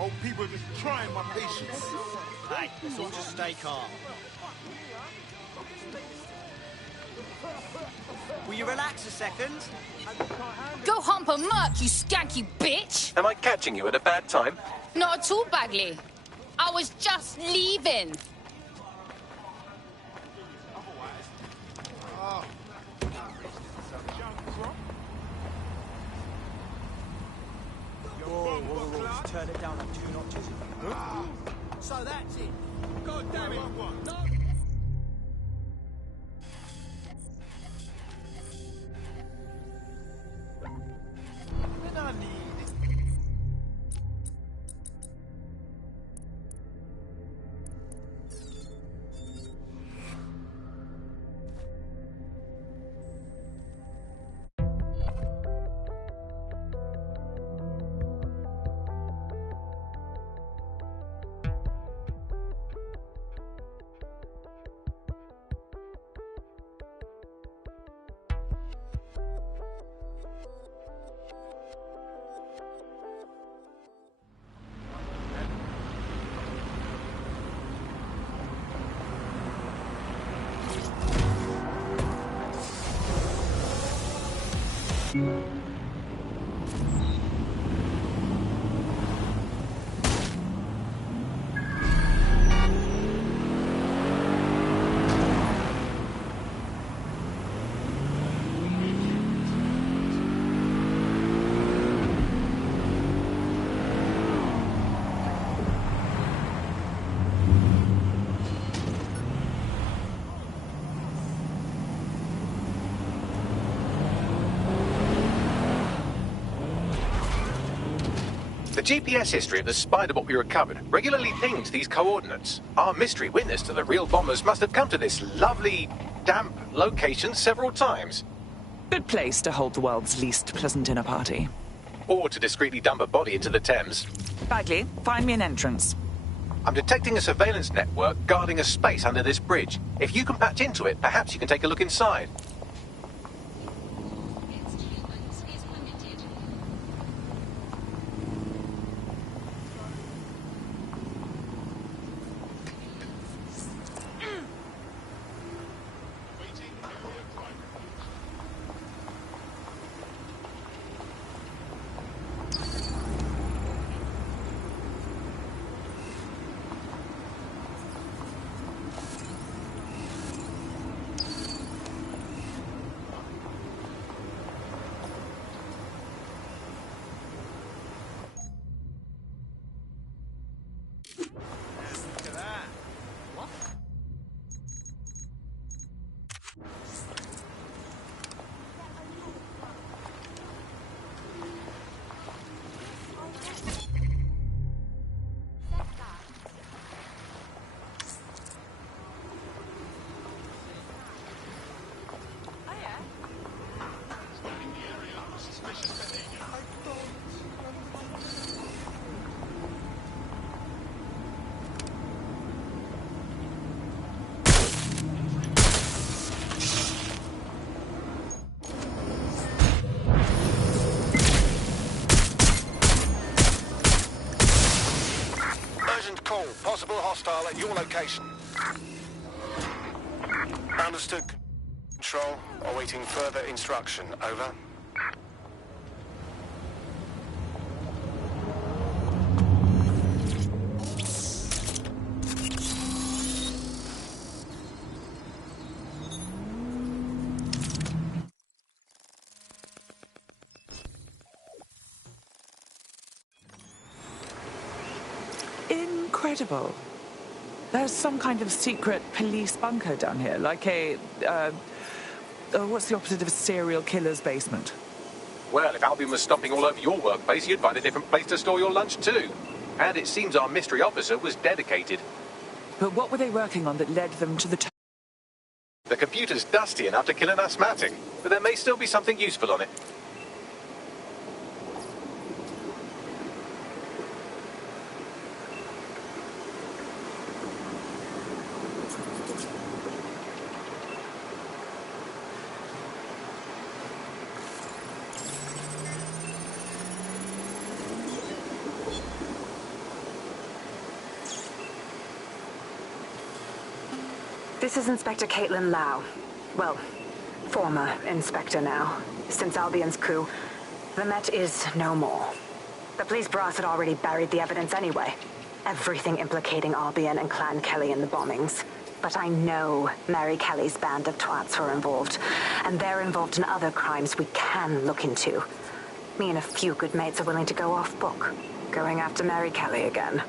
Old people are just trying my patience. Hey, let's all just stay calm. Will you relax a second? Go hump a merc, you skanky bitch! Am I catching you at a bad time? Not at all, Bagley. I was just leaving. Whoa, turn it down like 2 notches. Huh? So that's it. God damn it. No. Then I need it. The GPS history of the Spider-Bot we recovered regularly pings these coordinates. Our mystery witness to the real bombers must have come to this lovely, damp location several times. Good place to hold the world's least pleasant dinner party. Or to discreetly dump a body into the Thames. Bagley, find me an entrance. I'm detecting a surveillance network guarding a space under this bridge. If you can patch into it, perhaps you can take a look inside. Visible hostile at your location. Understood. Control. Awaiting further instruction. Over. Incredible. There's some kind of secret police bunker down here, like a, what's the opposite of a serial killer's basement? Well, if Albion was stomping all over your workplace, you'd find a different place to store your lunch too. And it seems our mystery officer was dedicated. But what were they working on that led them to the The computer's dusty enough to kill an asthmatic, but there may still be something useful on it. This is Inspector Caitlin Lau. Well, former Inspector now. Since Albion's coup, the Met is no more. The police brass had already buried the evidence anyway. Everything implicating Albion and Clan Kelly in the bombings. But I know Mary Kelly's band of twats were involved, and they're involved in other crimes we can look into. Me and a few good mates are willing to go off book, going after Mary Kelly again.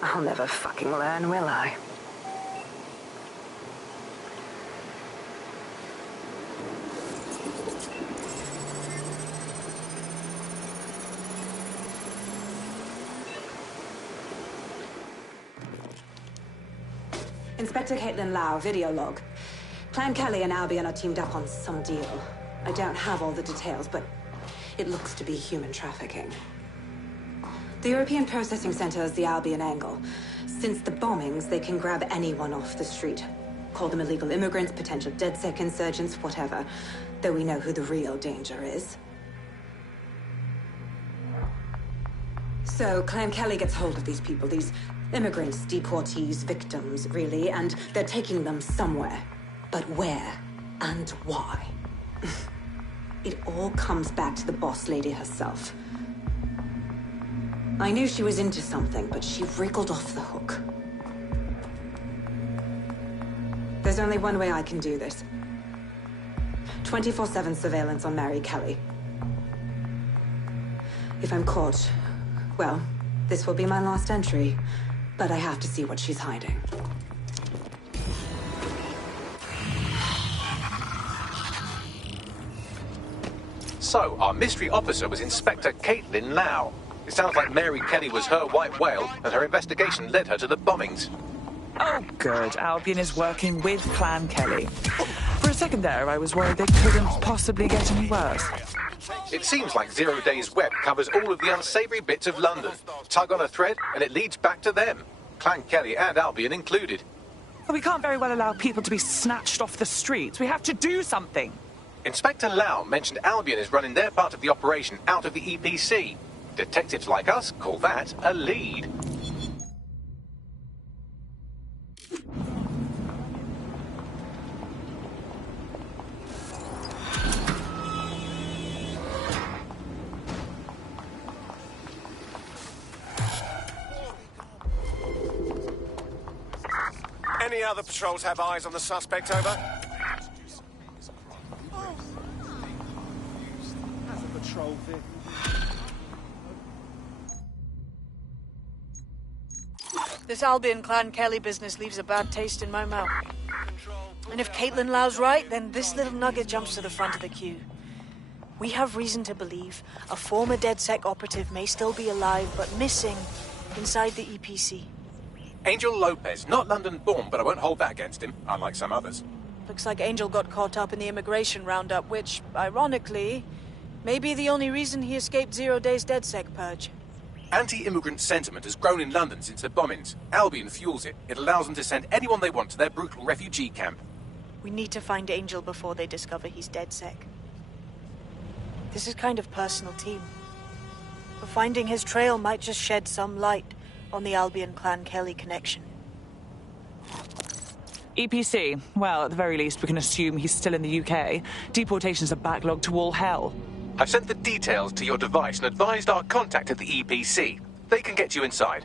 I'll never fucking learn, will I? Inspector Caitlin Lau, video log. Clan Kelly and Albion are teamed up on some deal. I don't have all the details, but it looks to be human trafficking. The European Processing Center is the Albion angle. Since the bombings, they can grab anyone off the street. Call them illegal immigrants, potential DedSec insurgents, whatever. Though we know who the real danger is. So, Clan Kelly gets hold of these people, these immigrants, deportees, victims, really, and they're taking them somewhere. But where and why? It all comes back to the boss lady herself. I knew she was into something, but she wriggled off the hook. There's only one way I can do this. 24/7 surveillance on Mary Kelly. If I'm caught, well, this will be my last entry. But I have to see what she's hiding. So, our mystery officer was Inspector Caitlin Lau. It sounds like Mary Kelly was her white whale, and her investigation led her to the bombings. Oh, good. Albion is working with Clan Kelly. For a second there, I was worried they couldn't possibly get any worse. It seems like Zero Days Web covers all of the unsavoury bits of London. Tug on a thread, and it leads back to them. Clan Kelly and Albion included. But we can't very well allow people to be snatched off the streets. We have to do something. Inspector Lau mentioned Albion is running their part of the operation out of the EPC. Detectives like us call that a lead. Any other patrols have eyes on the suspect, over? As a patrol vehicle. This Albion Clan Kelly business leaves a bad taste in my mouth. And if Caitlin Lau's right, then this little nugget jumps to the front of the queue. We have reason to believe a former DedSec operative may still be alive, but missing inside the EPC. Angel Lopez, not London-born, but I won't hold that against him, unlike some others. Looks like Angel got caught up in the immigration roundup, which, ironically, may be the only reason he escaped Zero Days DedSec purge. Anti-immigrant sentiment has grown in London since the bombings. Albion fuels it. It allows them to send anyone they want to their brutal refugee camp. We need to find Angel before they discover he's DedSec. This is kind of personal, team. But finding his trail might just shed some light on the Albion Clan Kelly connection. EPC. Well, at the very least, we can assume he's still in the UK. Deportations are backlogged to all hell. I've sent the details to your device and advised our contact at the EPC. They can get you inside.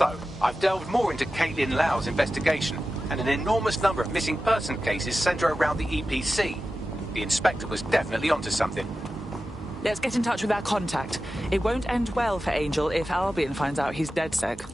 So, I've delved more into Caitlin Lau's investigation, and an enormous number of missing person cases centre around the EPC. The inspector was definitely onto something. Let's get in touch with our contact. It won't end well for Angel if Albion finds out he's DedSec.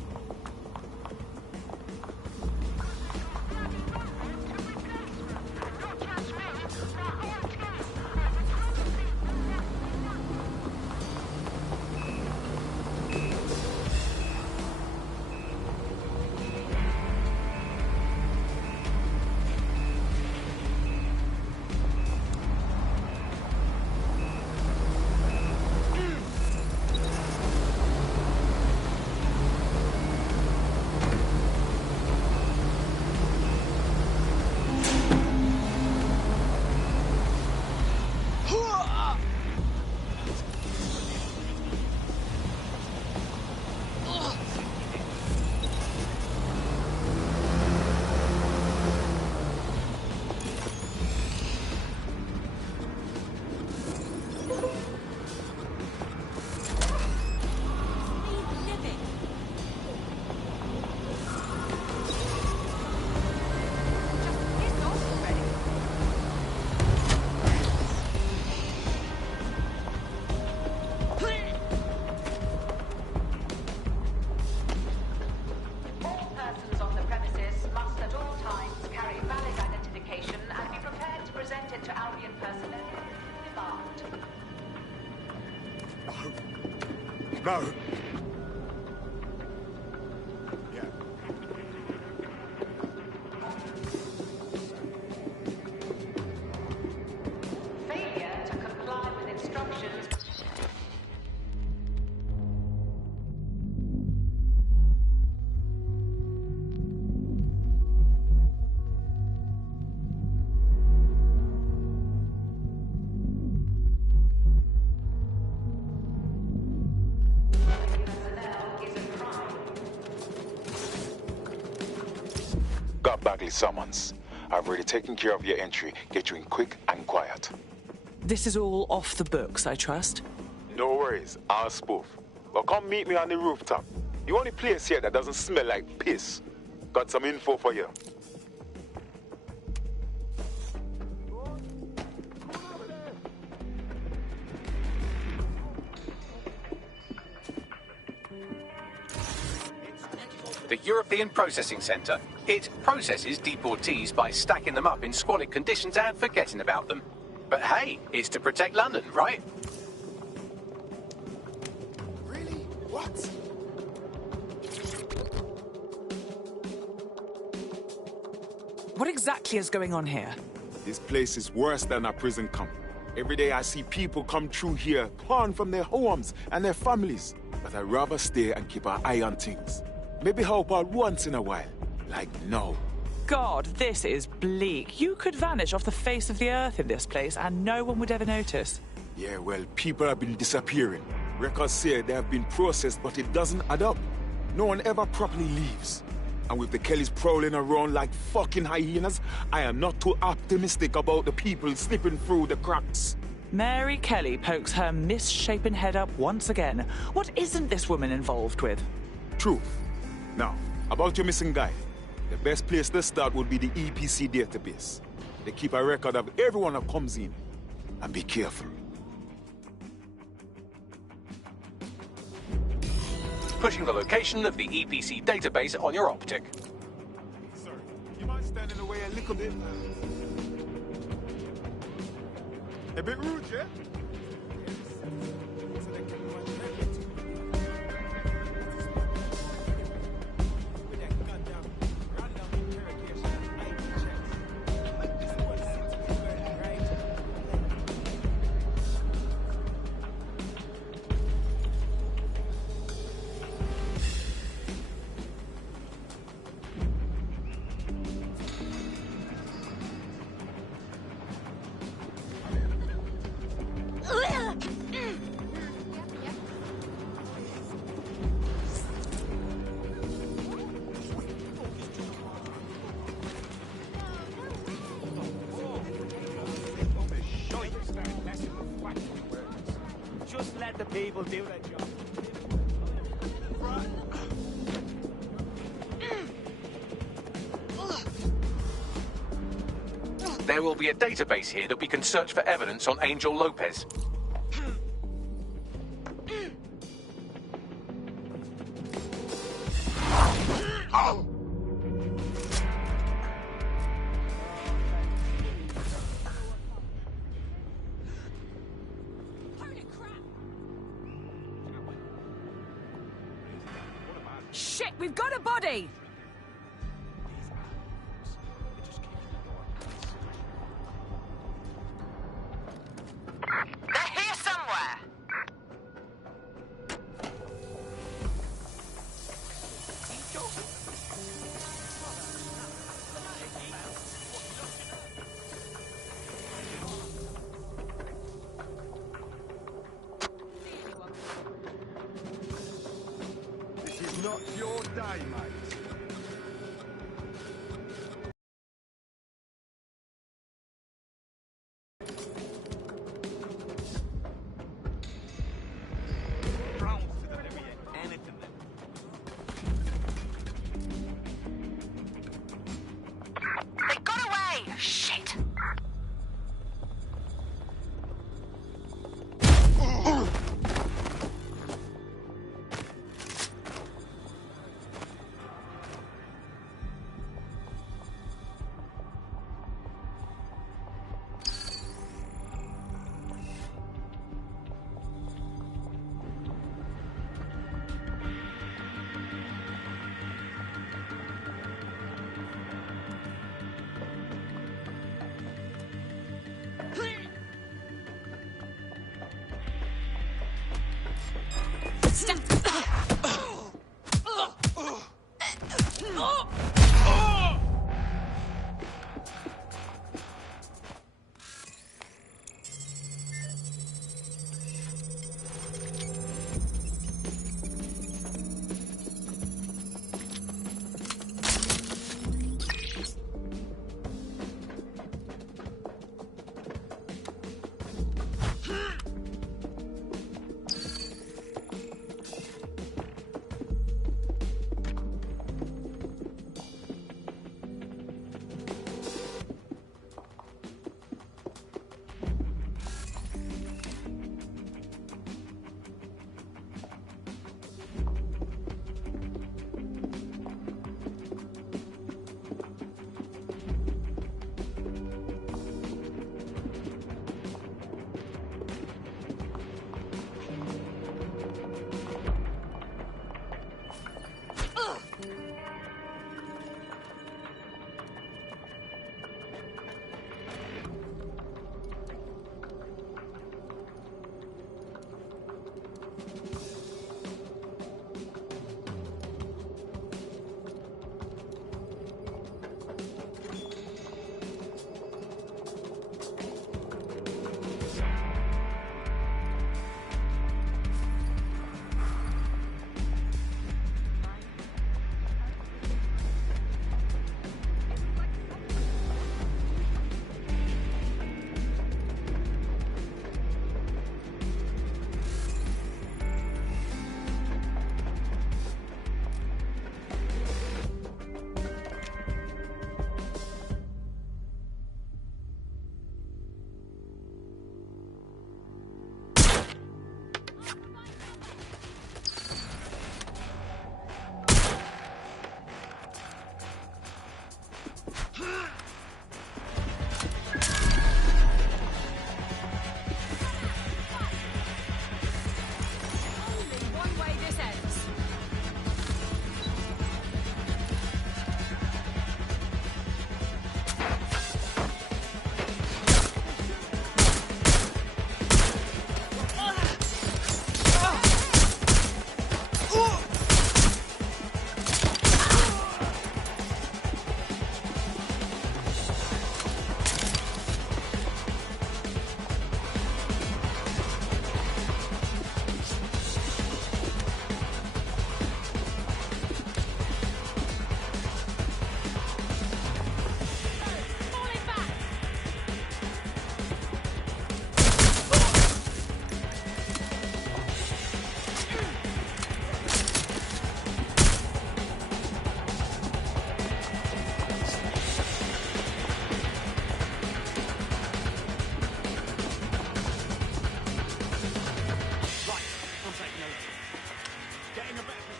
No. Yeah. Failure to comply with instructions. Got Bagley summons. I've already taken care of your entry. Get you in quick and quiet. This is all off the books, I trust. No worries, I'll spoof. Well, come meet me on the rooftop. The only place here that doesn't smell like piss. Got some info for you. The European Processing Centre. It processes deportees by stacking them up in squalid conditions and forgetting about them. But hey, it's to protect London, right? Really? What? What exactly is going on here? This place is worse than a prison camp. Every day I see people come through here, torn from their homes and their families. But I'd rather stay and keep an eye on things. Maybe help out once in a while. Like now. God, this is bleak. You could vanish off the face of the earth in this place and no one would ever notice. Yeah, well, people have been disappearing. Records say they have been processed, but it doesn't add up. No one ever properly leaves. And with the Kellys prowling around like fucking hyenas, I am not too optimistic about the people slipping through the cracks. Mary Kelly pokes her misshapen head up once again. What isn't this woman involved with? Truth. Now, about your missing guy. The best place to start would be the EPC database. They keep a record of everyone that comes in. And be careful. Pushing the location of the EPC database on your optic. Sir, you might stand in the way a little bit. A bit rude, yeah? Just let the people do their job. There will be a database here that we can search for evidence on Angel Lopez. Shit, we've got a body! They're here somewhere! This is not your day, mate. They got away! Shit!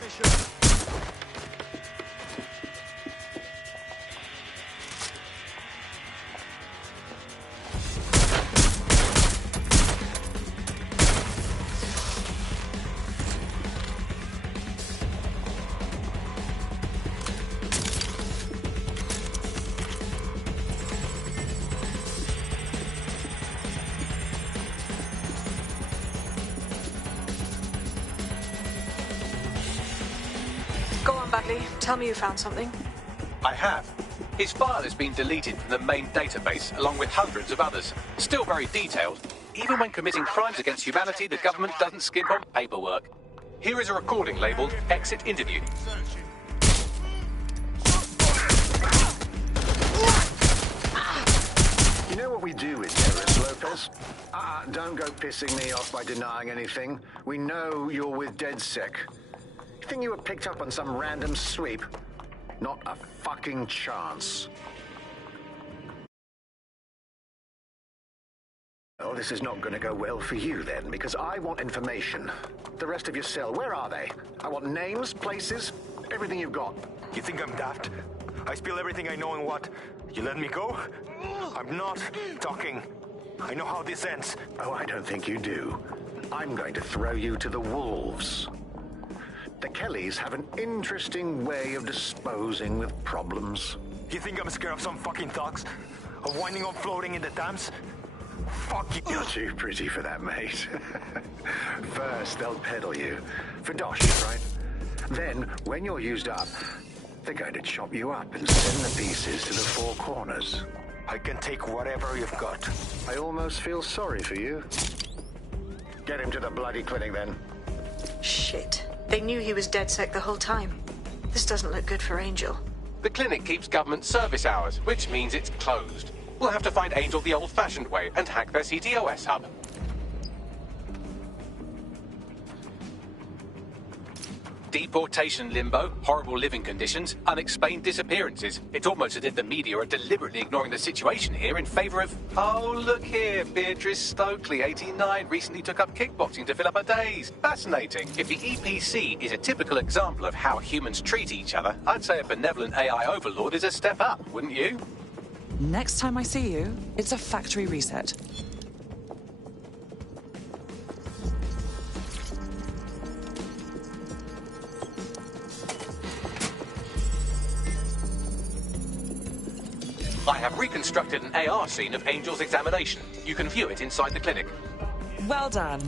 position. Go on, Bagley. Tell me you found something. I have. His file has been deleted from the main database, along with hundreds of others. Still very detailed. Even when committing crimes against humanity, the government doesn't skimp on paperwork. Here is a recording labelled Exit Interview. You know what we do with terrorists, Lopez? Don't go pissing me off by denying anything. We know you're with DedSec. You think you were picked up on some random sweep? Not a fucking chance. Well, this is not going to go well for you then, because I want information. The rest of your cell, where are they? I want names, places, everything you've got. You think I'm daft? I spill everything I know and what? You let me go? I'm not talking. I know how this ends. Oh, I don't think you do. I'm going to throw you to the wolves. The Kellys have an interesting way of disposing with problems. You think I'm scared of some fucking thugs? Of winding up floating in the Thames? Fuck you. You're too pretty for that, mate. First, they'll peddle you. For dosh, right? Then, when you're used up, they're going to chop you up and send the pieces to the four corners. I can take whatever you've got. I almost feel sorry for you. Get him to the bloody clinic, then. Shit. They knew he was DedSec the whole time. This doesn't look good for Angel. The clinic keeps government service hours, which means it's closed. We'll have to find Angel the old-fashioned way and hack their CTOS hub. Deportation limbo, horrible living conditions, unexplained disappearances. It's almost as if the media are deliberately ignoring the situation here in favour of... Oh, look here, Beatrice Stokely, 89, recently took up kickboxing to fill up her days. Fascinating. If the EPC is a typical example of how humans treat each other, I'd say a benevolent AI overlord is a step up, wouldn't you? Next time I see you, it's a factory reset. I have reconstructed an AR scene of Angel's examination. You can view it inside the clinic. Well done.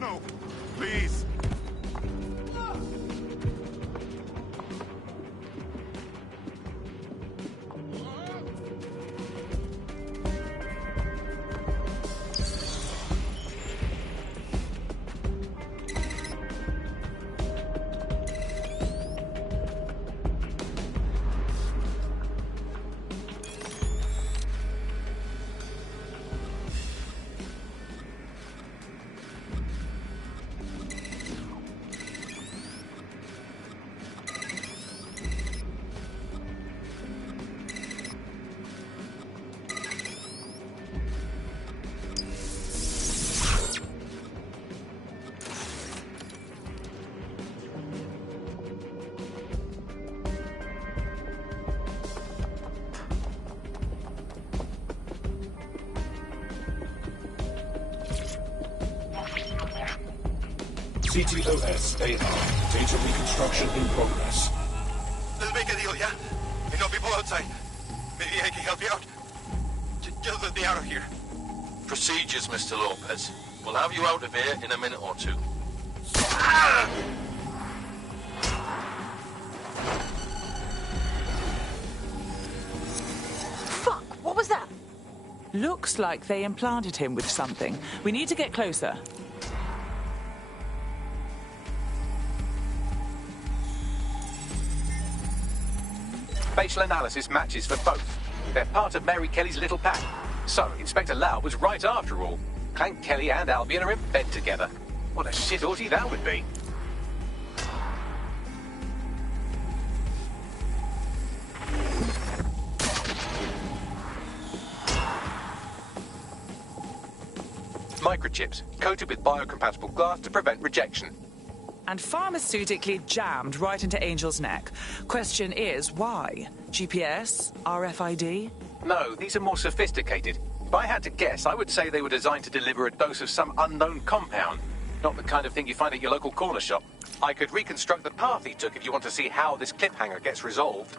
No, please. CTOS AR. Data reconstruction in progress. Let's make a deal, yeah? I know people outside. Maybe I can help you out. Just let me out of here. Procedures, Mr. Lopez. We'll have you out of here in a minute or two. Fuck! What was that? Looks like they implanted him with something. We need to get closer. facial analysis matches for both. They're part of Mary Kelly's little pack. So, Inspector Lau was right after all. Clank Kelly and Albion are in bed together. What a shit orgy that would be. Microchips, coated with biocompatible glass to prevent rejection. And pharmaceutically jammed right into Angel's neck. Question is, why? GPS? RFID? No, these are more sophisticated. If I had to guess, I would say they were designed to deliver a dose of some unknown compound. Not the kind of thing you find at your local corner shop. I could reconstruct the path he took if you want to see how this cliffhanger gets resolved.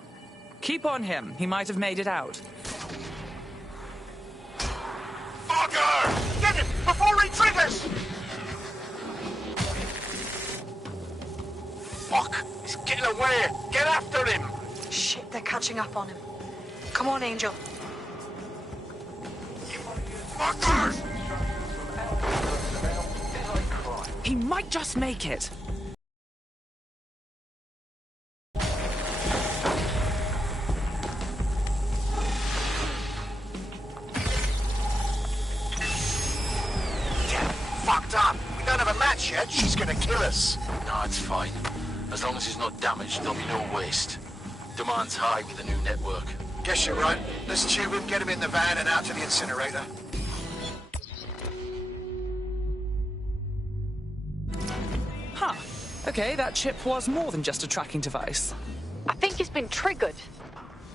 Keep on him. He might have made it out. Fucker! Get him before he triggers! Fuck! He's getting away! Get after him! Shit, they're catching up on him. Come on, Angel. Fuckers! He might just make it. Fucked up! We don't have a match yet. She's gonna kill us. No, it's fine. As long as he's not damaged, there'll be no waste. Demand's high with the new network. Guess you're right. Let's tube him, get him in the van and out to the incinerator. Huh. Okay, that chip was more than just a tracking device. I think it's been triggered.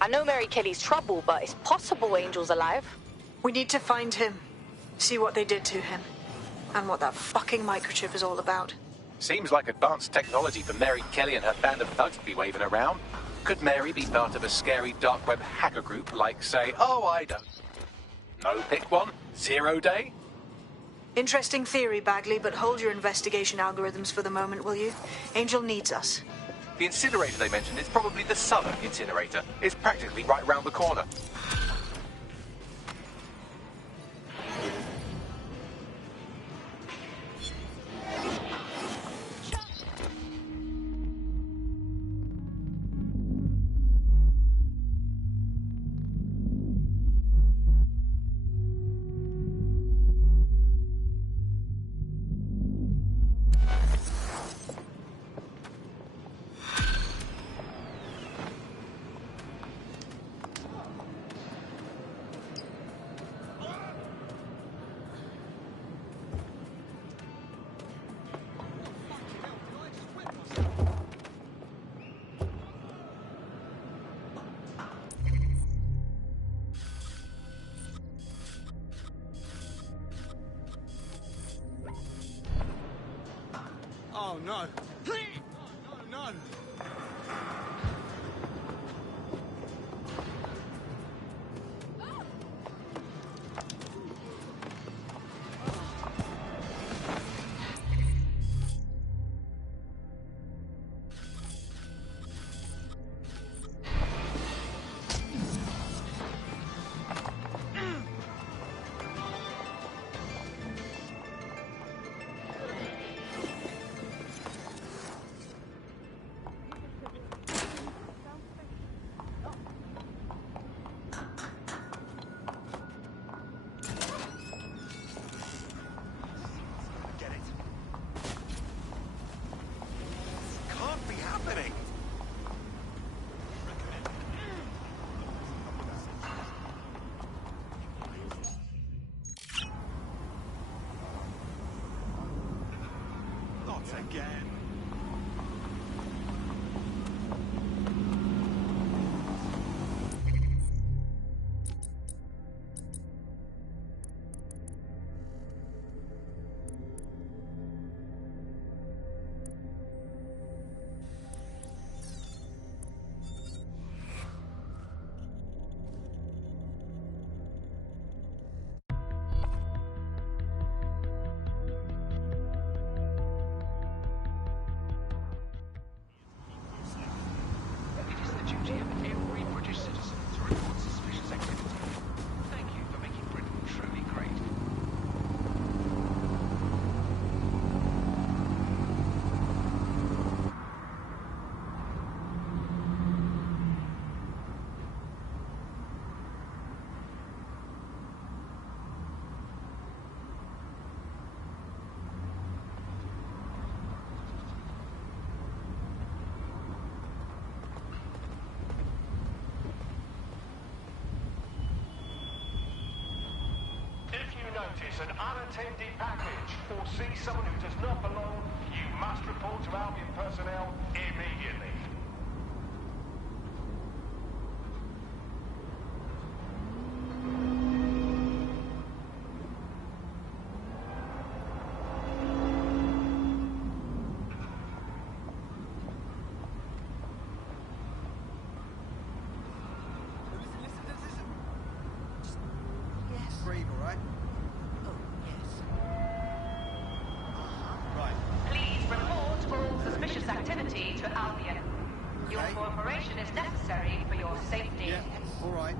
I know Mary Kelly's trouble, but it's possible Angel's alive. We need to find him. See what they did to him. And what that fucking microchip is all about. Seems like advanced technology for Mary Kelly and her band of thugs to be waving around. Could Mary be part of a scary dark web hacker group like, say, oh, I don't... No, pick one. 0 Day? Interesting theory, Bagley, but hold your investigation algorithms for the moment, will you? Angel needs us. The incinerator they mentioned is probably the southern incinerator. It's practically right round the corner. Oh, no. No. Again. it's an unattended package or see someone who does not belong, you must report to Albion personnel immediately. Breathe, all right? Please report all suspicious activity to Albion. Your cooperation is necessary for your safety. Yeah, all right.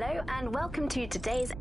Hello and welcome to today's...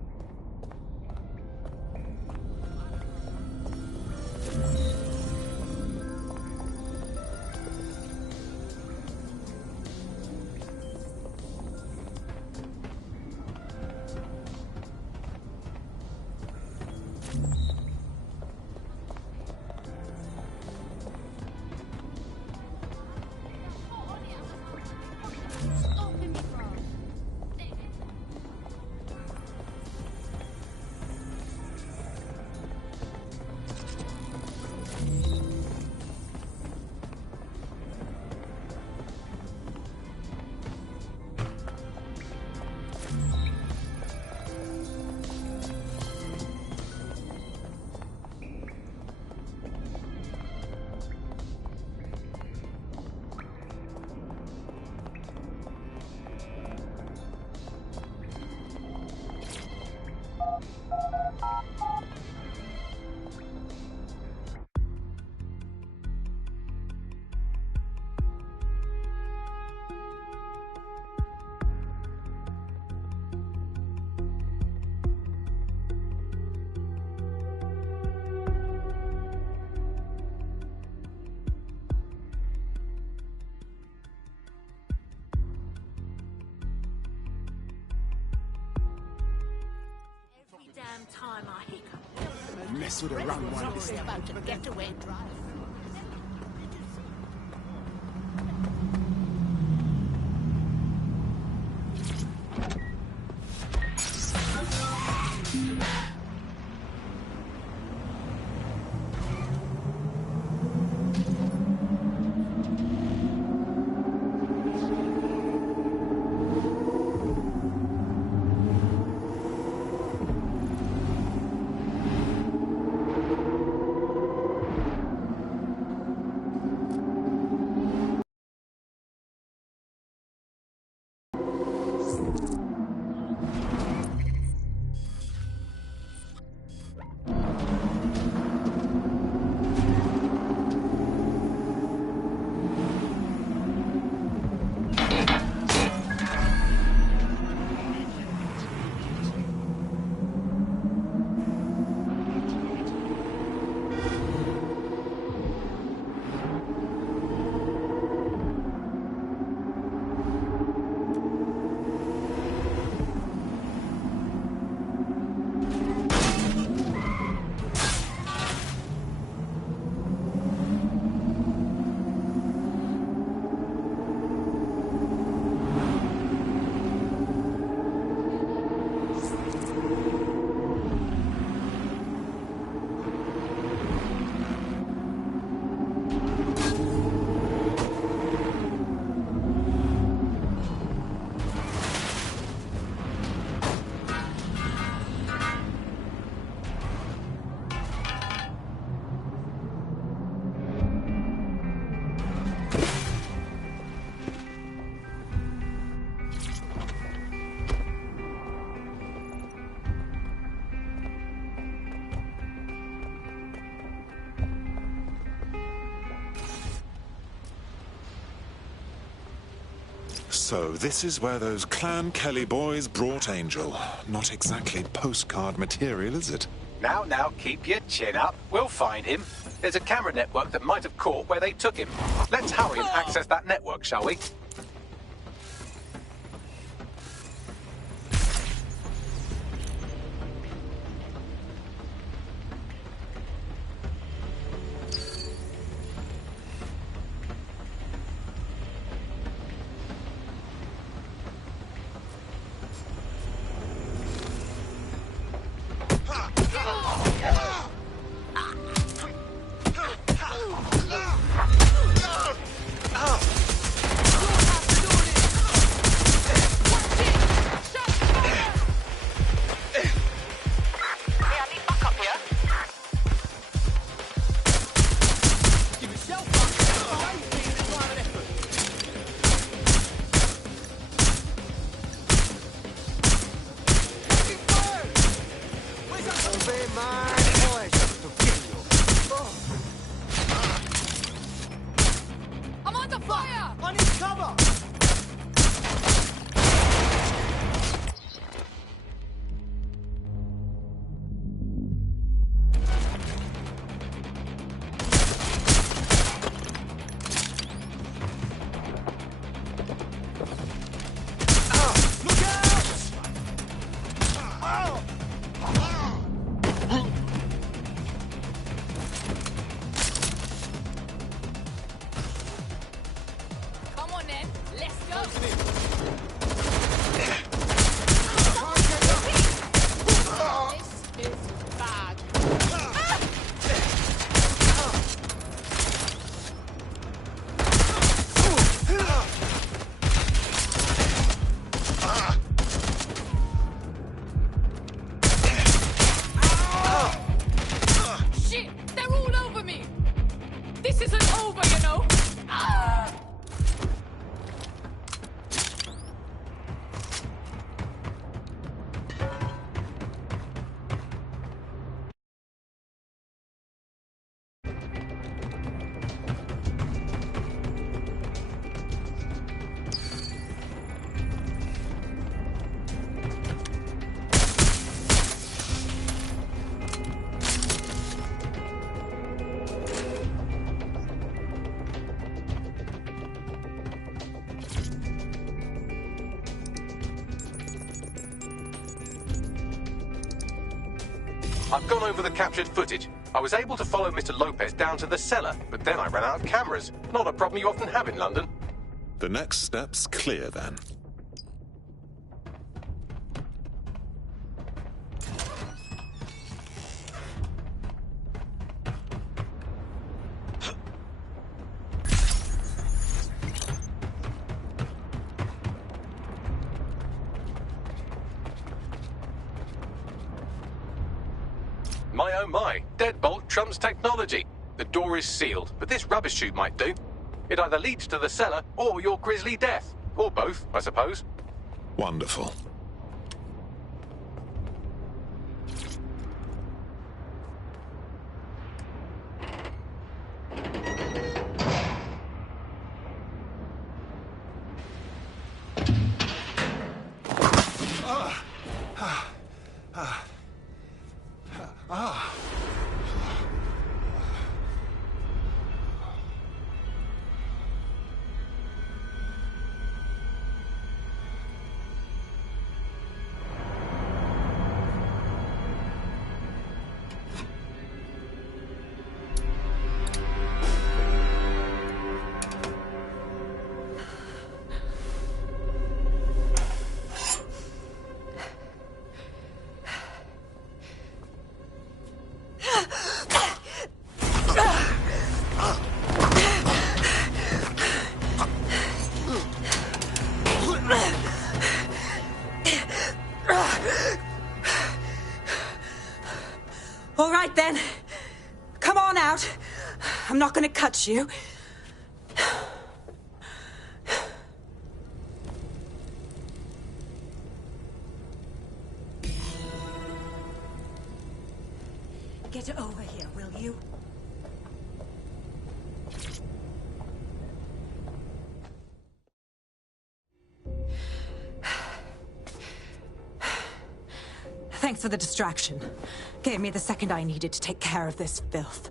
Time I hiccup. Mess with the wrong one this time. About to get away drive. So, this is where those Clan Kelly boys brought Angel. Not exactly postcard material, is it? Now, keep your chin up. We'll find him. There's a camera network that might have caught where they took him. Let's hurry and access that network, shall we? Look out! Come on then, let's go. This is bad. Shit, they're all over me. This isn't over, you know. Ah! I've gone over the captured footage. I was able to follow Mr. Lopez down to the cellar, but then I ran out of cameras. Not a problem you often have in London. The next step's clear, then. My oh my, deadbolt trumps technology. The door is sealed, but this rubbish chute might do. It either leads to the cellar or your grisly death. Or both, I suppose. Wonderful. All right, then. Come on out. I'm not gonna cut you. Get over here, will you? Thanks for the distraction. Gave me the second I needed to take care of this filth.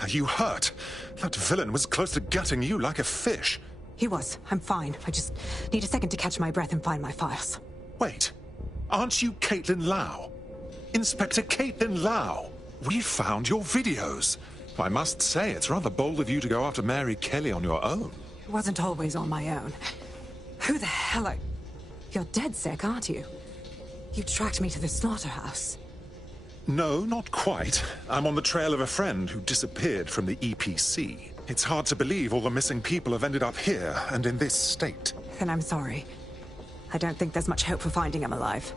Are you hurt? That villain was close to gutting you like a fish. He was. I'm fine. I just need a second to catch my breath and find my files. Wait. Aren't you Caitlin Lau? Inspector Caitlin Lau. We found your videos. I must say, it's rather bold of you to go after Mary Kelly on your own. It wasn't always on my own. Who the hell are... You're dead sick, aren't you? You tracked me to the slaughterhouse. No, not quite. I'm on the trail of a friend who disappeared from the EPC. It's hard to believe all the missing people have ended up here and in this state. Then I'm sorry. I don't think there's much hope for finding him alive.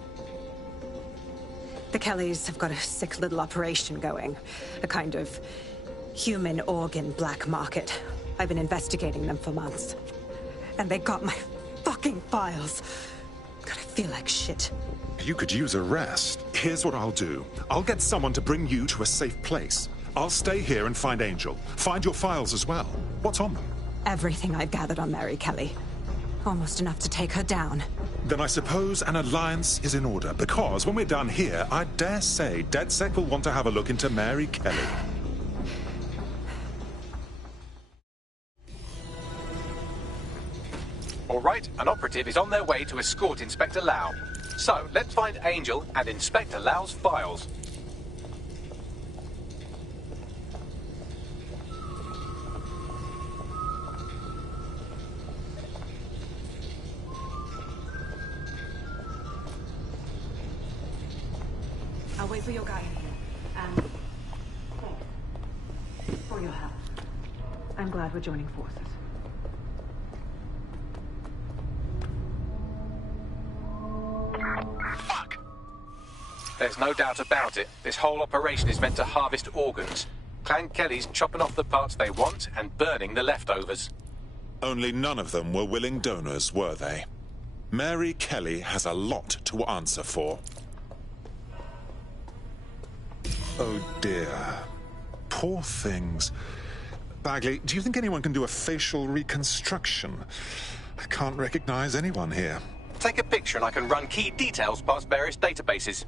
The Kellys have got a sick little operation going. A kind of human organ black market. I've been investigating them for months. And they got my fucking files. God, I feel like shit. You could use a rest. Here's what I'll do. I'll get someone to bring you to a safe place. I'll stay here and find Angel. Find your files as well. What's on them? Everything I've gathered on Mary Kelly. Almost enough to take her down. Then I suppose an alliance is in order, because when we're done here, I dare say DedSec will want to have a look into Mary Kelly. All right, it. An operative is on their way to escort Inspector Lau. So, let's find Angel and Inspector Lau's files. I'll wait for your guy in here. And thanks for your help. I'm glad we're joining forces. Fuck! There's no doubt about it. This whole operation is meant to harvest organs. Clan Kelly's chopping off the parts they want and burning the leftovers. Only none of them were willing donors, were they? Mary Kelly has a lot to answer for. Oh dear. Poor things. Bagley, do you think anyone can do a facial reconstruction? I can't recognize anyone here. Take a picture and I can run key details past various databases.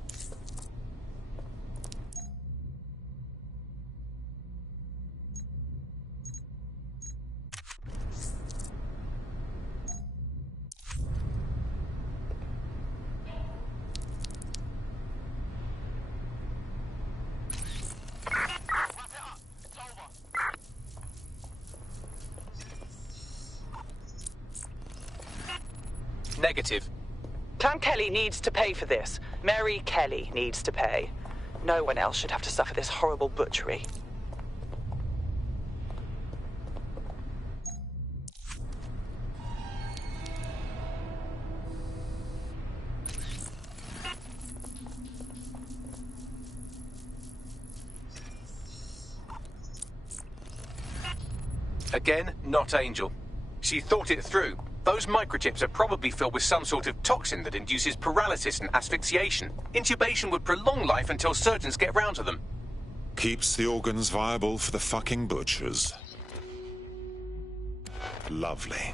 Negative. Clan Kelly needs to pay for this. Mary Kelly needs to pay. No one else should have to suffer this horrible butchery. Again, not Angel. She thought it through. Those microchips are probably filled with some sort of toxin that induces paralysis and asphyxiation. Intubation would prolong life until surgeons get round to them. Keeps the organs viable for the fucking butchers. Lovely.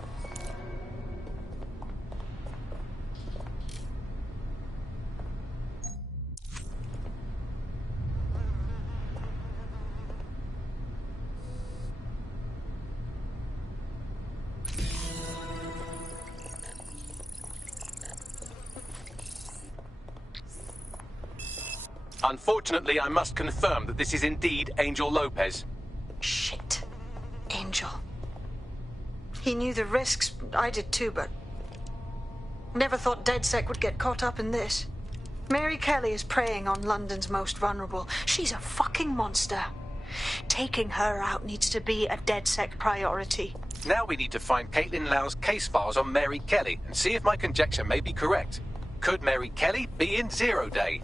Unfortunately, I must confirm that this is indeed Angel Lopez. Shit. Angel. He knew the risks. I did too, but... never thought DedSec would get caught up in this. Mary Kelly is preying on London's most vulnerable. She's a fucking monster. Taking her out needs to be a DedSec priority. Now we need to find Caitlin Lau's case files on Mary Kelly and see if my conjecture may be correct. Could Mary Kelly be in Zero Day?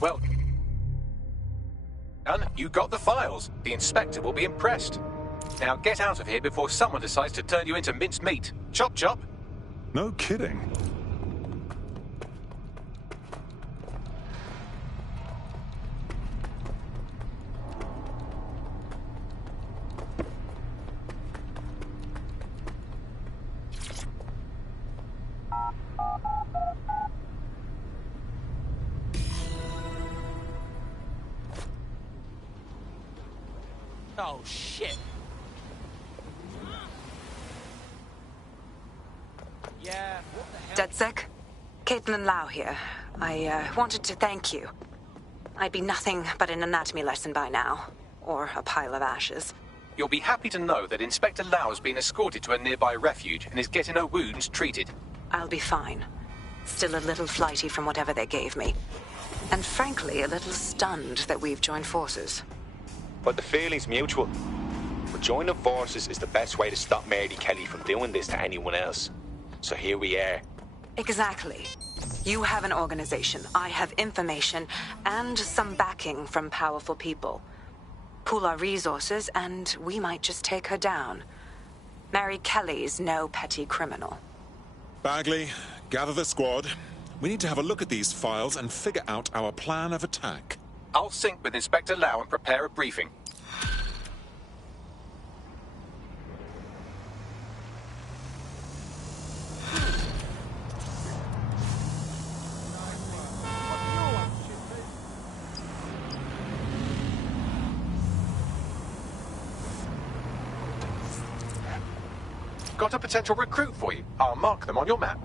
Well, done. You got the files. The inspector will be impressed. Now get out of here before someone decides to turn you into minced meat. Chop chop. No kidding. Oh, shit. Yeah, what the hell? DedSec? Caitlin Lau here. I wanted to thank you. I'd be nothing but an anatomy lesson by now. Or a pile of ashes. You'll be happy to know that Inspector Lau has been escorted to a nearby refuge and is getting her wounds treated. I'll be fine. Still a little flighty from whatever they gave me. And frankly, a little stunned that we've joined forces. But the feeling's mutual. But joining forces is the best way to stop Mary Kelly from doing this to anyone else. So here we are. Exactly. You have an organization, I have information, and some backing from powerful people. Pool our resources, and we might just take her down. Mary Kelly's no petty criminal. Bagley, gather the squad. We need to have a look at these files and figure out our plan of attack. I'll sync with Inspector Lau and prepare a briefing. Got a potential recruit for you. I'll mark them on your map.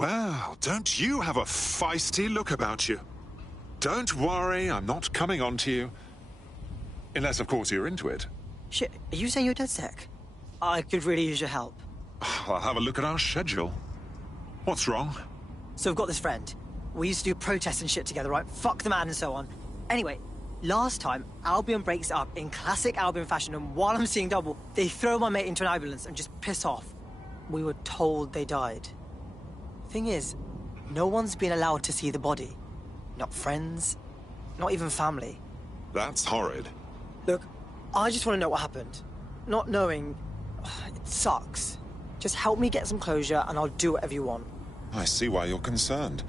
Well, don't you have a feisty look about you? Don't worry, I'm not coming on to you. Unless, of course, you're into it. Shit, are you saying you're dead sick? I could really use your help. I'll have a look at our schedule. What's wrong? So I've got this friend. We used to do protests and shit together, right? Fuck the man and so on. Anyway, last time, Albion breaks up in classic Albion fashion, and while I'm seeing double, they throw my mate into an ambulance and just piss off. We were told they died. Thing is, no one's been allowed to see the body. Not friends, not even family. That's horrid. Look, I just want to know what happened. Not knowing, it sucks. Just help me get some closure and I'll do whatever you want. I see why you're concerned.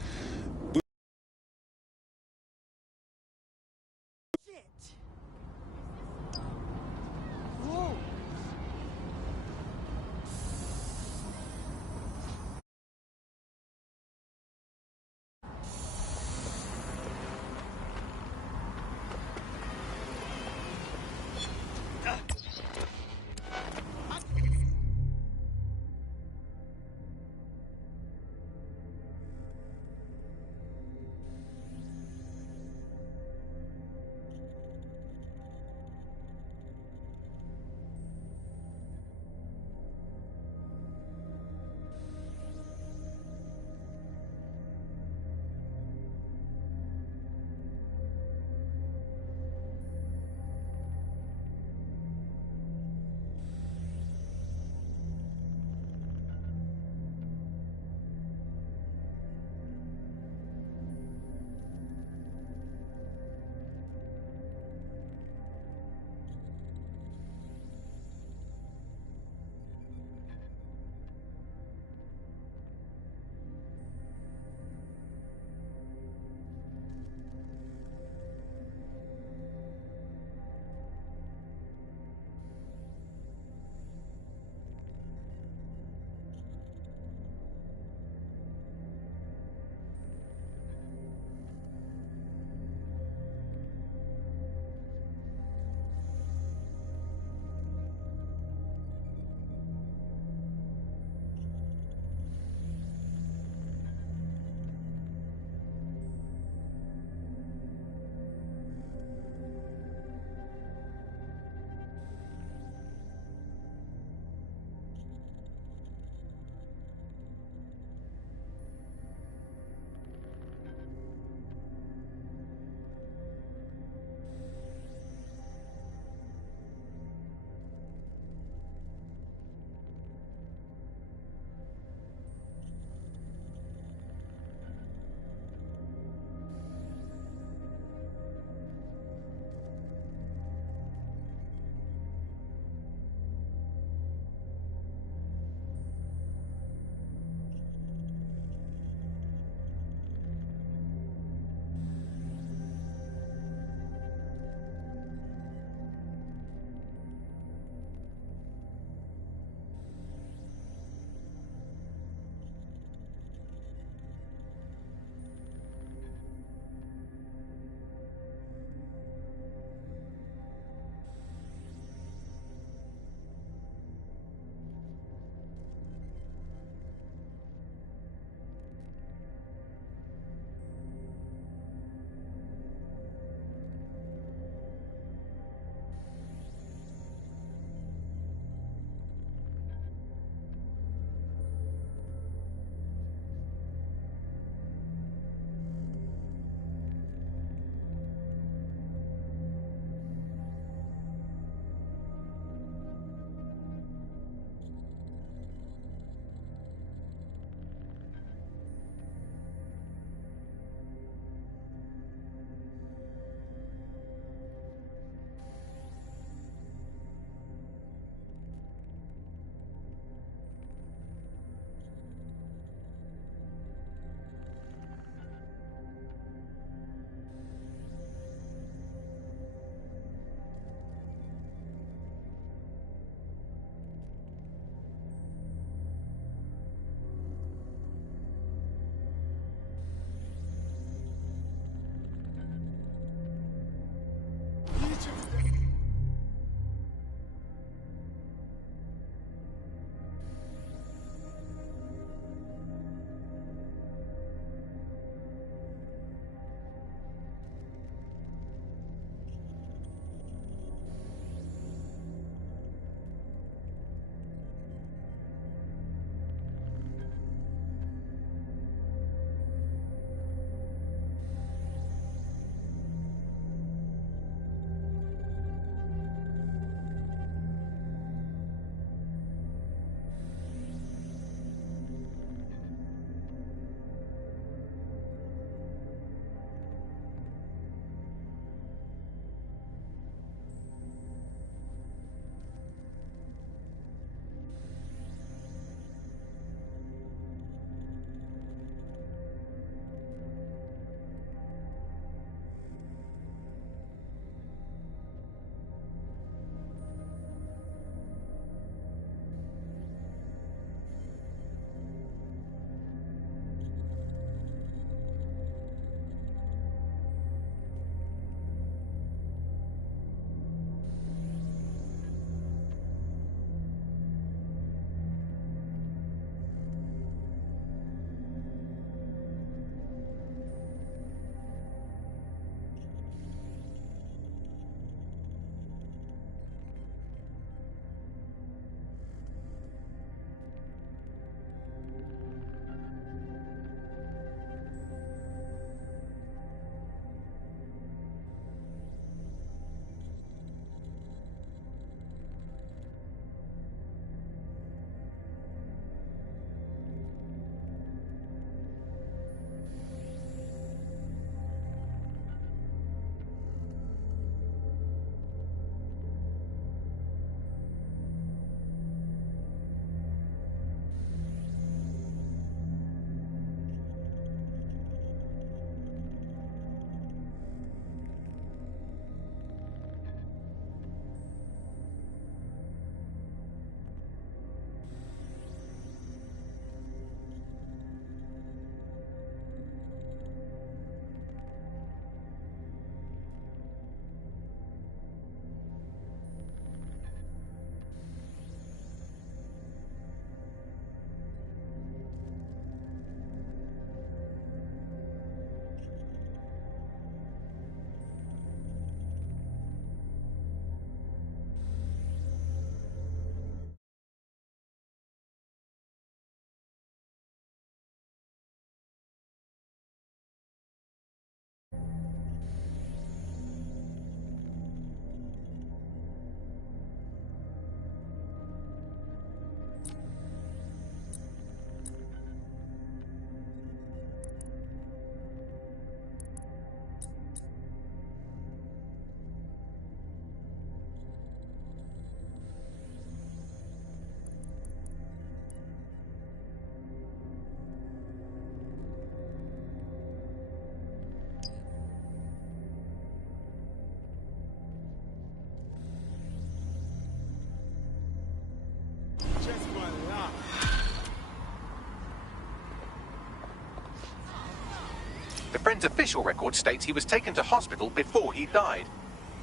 friend's official record states he was taken to hospital before he died.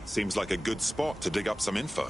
Seems like a good spot to dig up some info.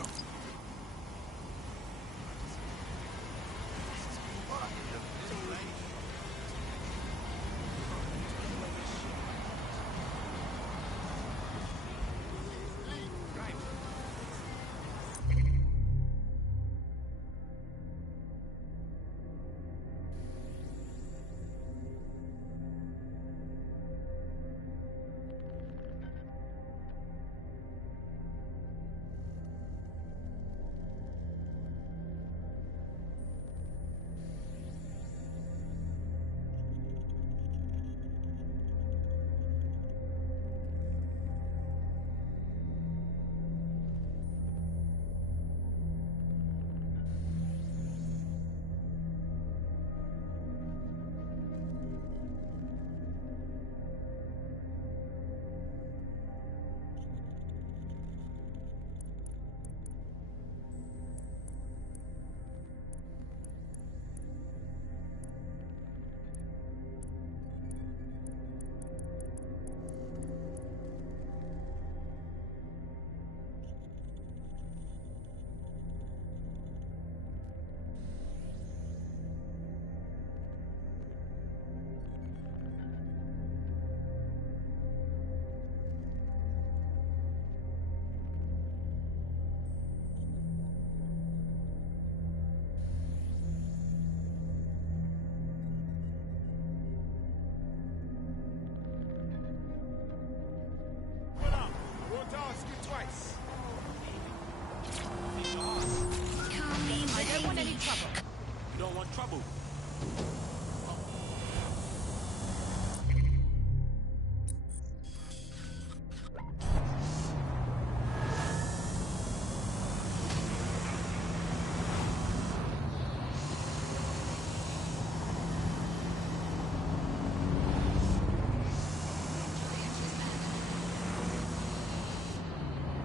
You don't want trouble.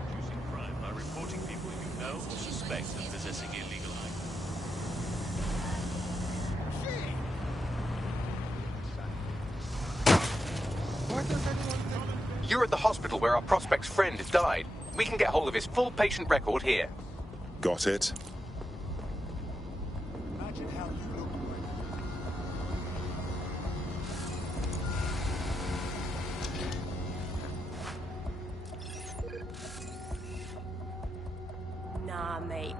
Reducing crime by reporting people you know or suspect of possessing illegal items. You're at the hospital where our prospect's friend died. We can get hold of his full patient record here. Got it. Imagine how you look. Nah, mate.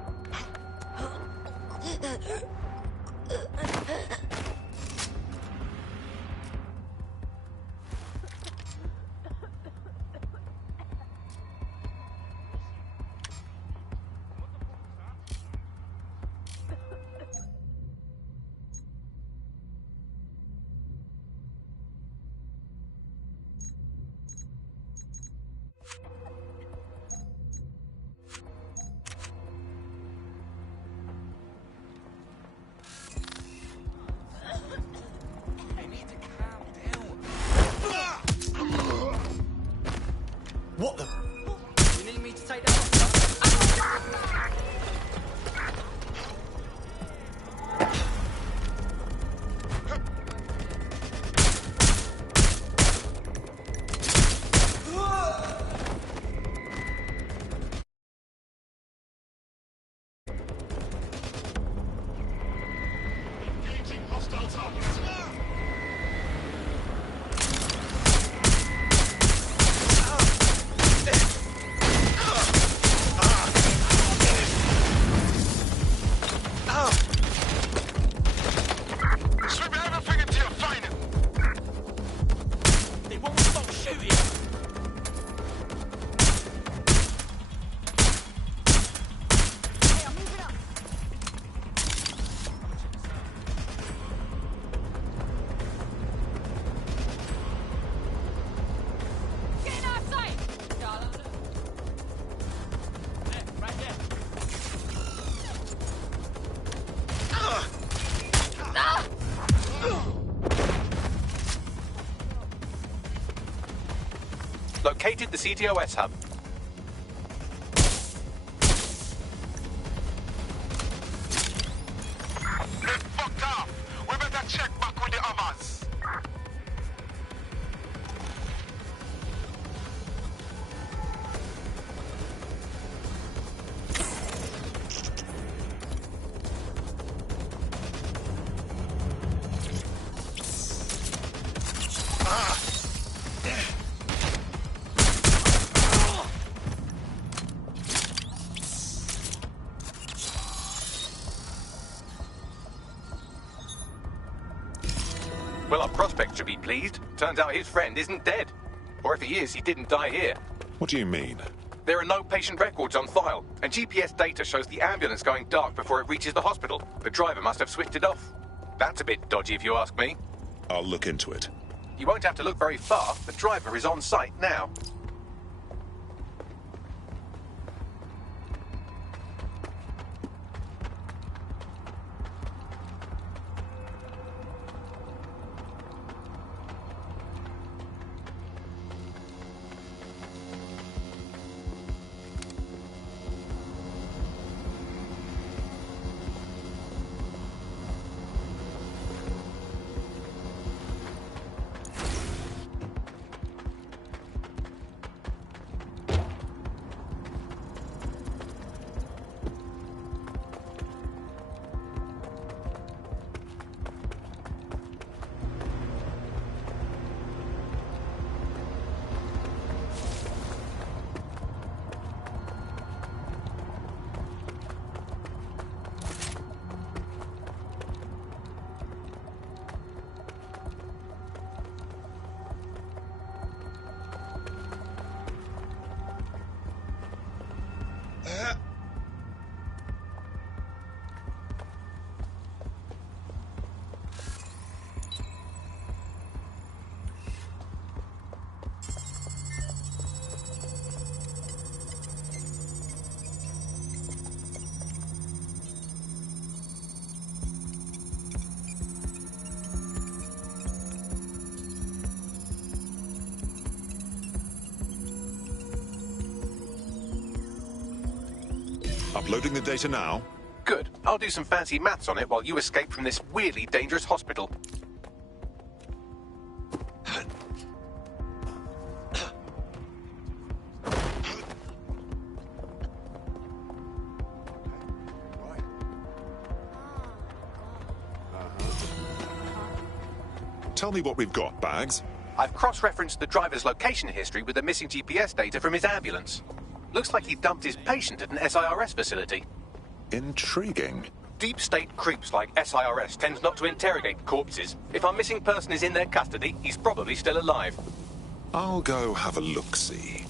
What the? You need me to take that off? Engaging hostile targets. Swim everything until you find him. They won't stop shooting. Hey, I'm moving up. Get in our sight! Darling. There, right there. Located the CTOS hub. They fucked off. We better check back with the others. Well, our prospect should be pleased. Turns out his friend isn't dead. Or if he is, he didn't die here. What do you mean? There are no patient records on file, and GPS data shows the ambulance going dark before it reaches the hospital. The driver must have switched it off. That's a bit dodgy if you ask me. I'll look into it. You won't have to look very far. The driver is on site now. Uploading the data now. Good. I'll do some fancy maths on it while you escape from this weirdly dangerous hospital. Tell me what we've got, Bags. I've cross-referenced the driver's location history with the missing GPS data from his ambulance. Looks like he dumped his patient at an SIRS facility. Intriguing. Deep state creeps like SIRS tends not to interrogate corpses. If our missing person is in their custody, he's probably still alive. I'll go have a look-see.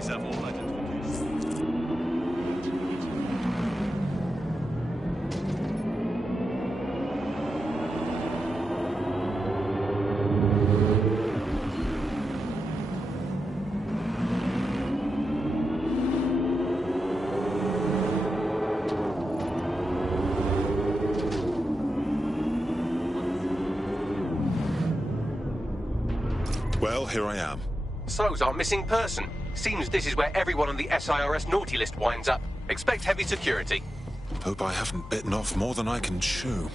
yourself all legend. Well, here I am. So's our missing person. Seems this is where everyone on the SIRS naughty list winds up. Expect heavy security. Hope I haven't bitten off more than I can chew.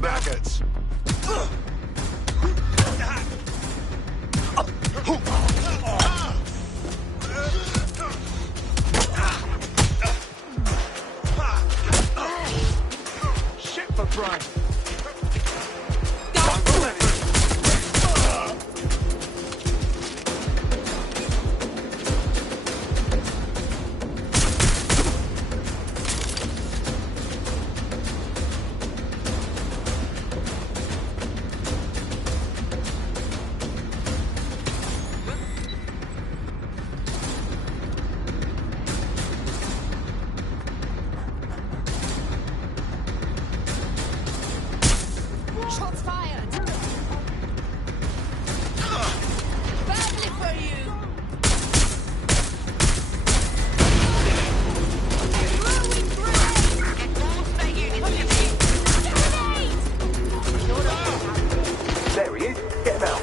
Maggots. Shit for Brian. Shots fired! Badly for you! There he is. Get him out.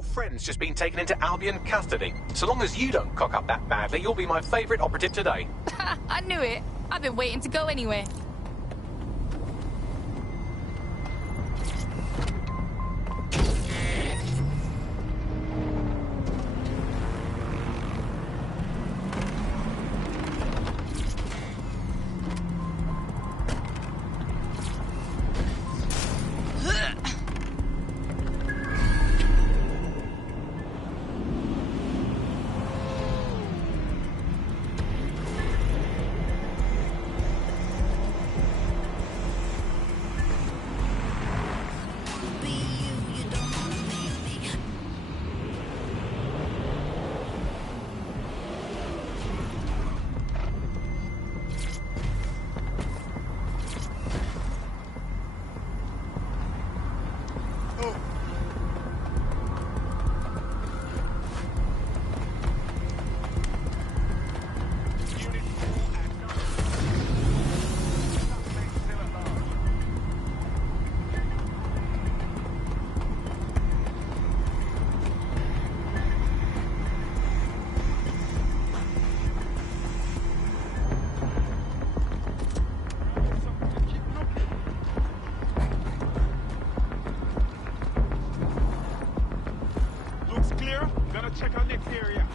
Your friend's just been taken into Albion custody. So long as you don't cock up that badly, you'll be my favourite operative today. I knew it. I've been waiting to go anyway. Check out next area.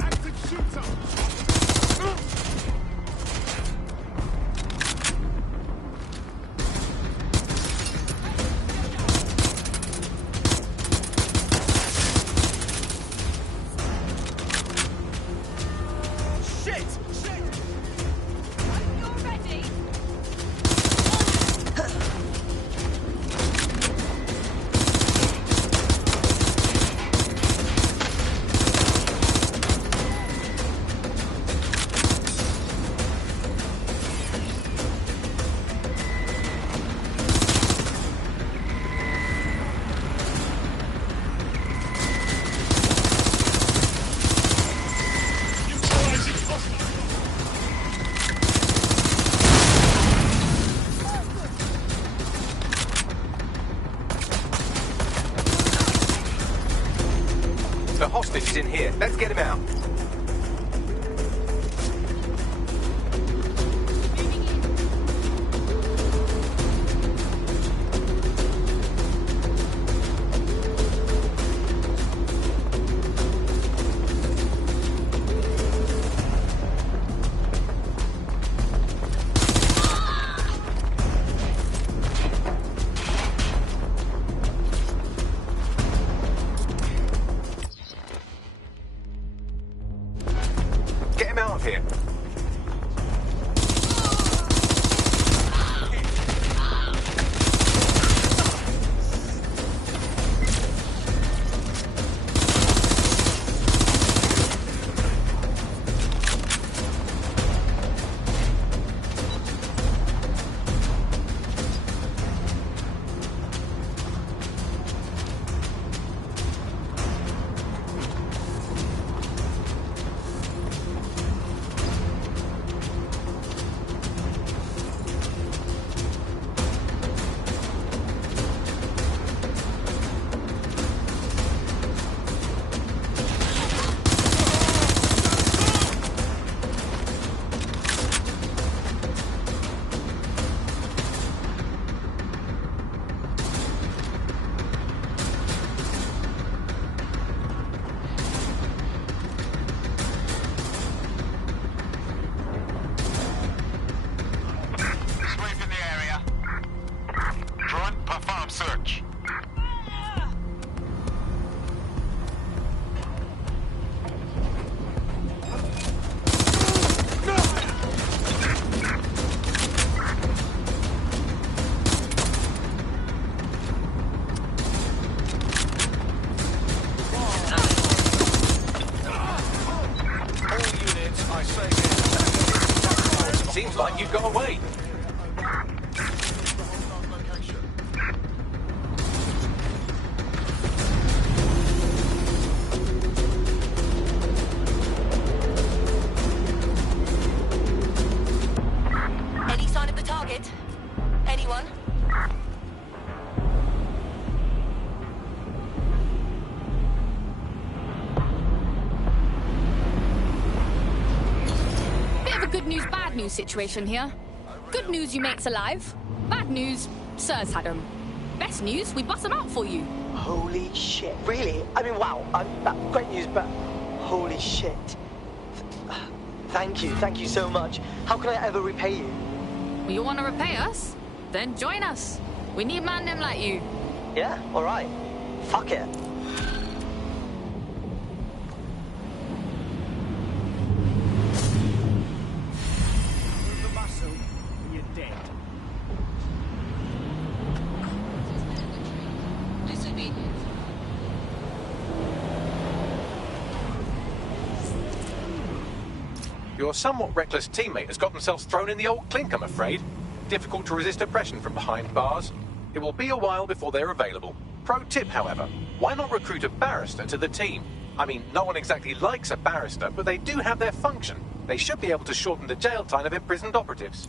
Active shooter. The hostage is in here. Let's get him out. Get him out of here. Search. Seems like you got away. Any sign of the target? Anyone? everyone. Bit of a good news, bad news situation here. Good news, you mate's alive. Bad news, Sir's had him. Best news, we bust him out for you. Holy shit. Really? I mean, wow. Great news, but holy shit. Thank you so much. How can I ever repay you? Well, you want to repay us? Then join us. We need man them like you. Yeah, alright. Fuck it. Move the muscle, and you're dead. Your somewhat reckless teammate has got themselves thrown in the old clink, I'm afraid. Difficult to resist oppression from behind bars. It will be a while before they're available. Pro tip, however, why not recruit a barrister to the team? I mean, no one exactly likes a barrister, but they do have their function. They should be able to shorten the jail time of imprisoned operatives.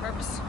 Purpose.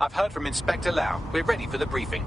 I've heard from Inspector Lau. We're ready for the briefing.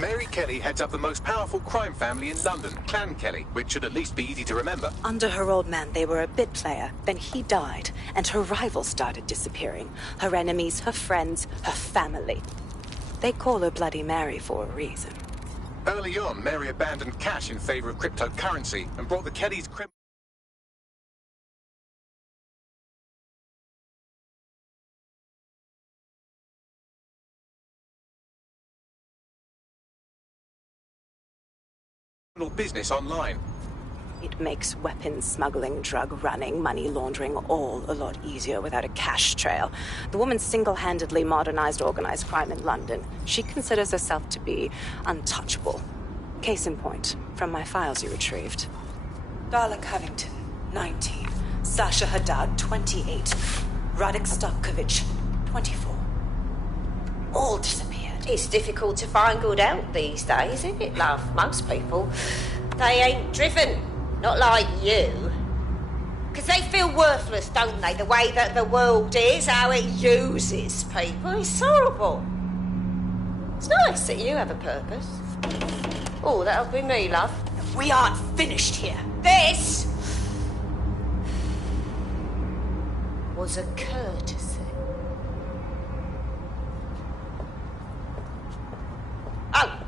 Mary Kelly heads up the most powerful crime family in London, Clan Kelly, which should at least be easy to remember. Under her old man, they were a bit player. Then he died, and her rivals started disappearing. Her enemies, her friends, her family. They call her Bloody Mary for a reason. Early on, Mary abandoned cash in favor of cryptocurrency and brought the Kellys' criminal business online. It makes weapons smuggling, drug running, money laundering all a lot easier without a cash trail. The woman single-handedly modernized organized crime in London. She considers herself to be untouchable. Case in point, from my files you retrieved. Darla Covington, 19. Sasha Haddad, 28. Radek Stavkovich, 24. All disappeared. It's difficult to find good help these days, isn't it, love? Most people, they ain't driven. Not like you. Because they feel worthless, don't they? The way that the world is, how it uses people. It's horrible. It's nice that you have a purpose. Oh, that'll be me, love. We aren't finished here. This was a courtesy. Oh,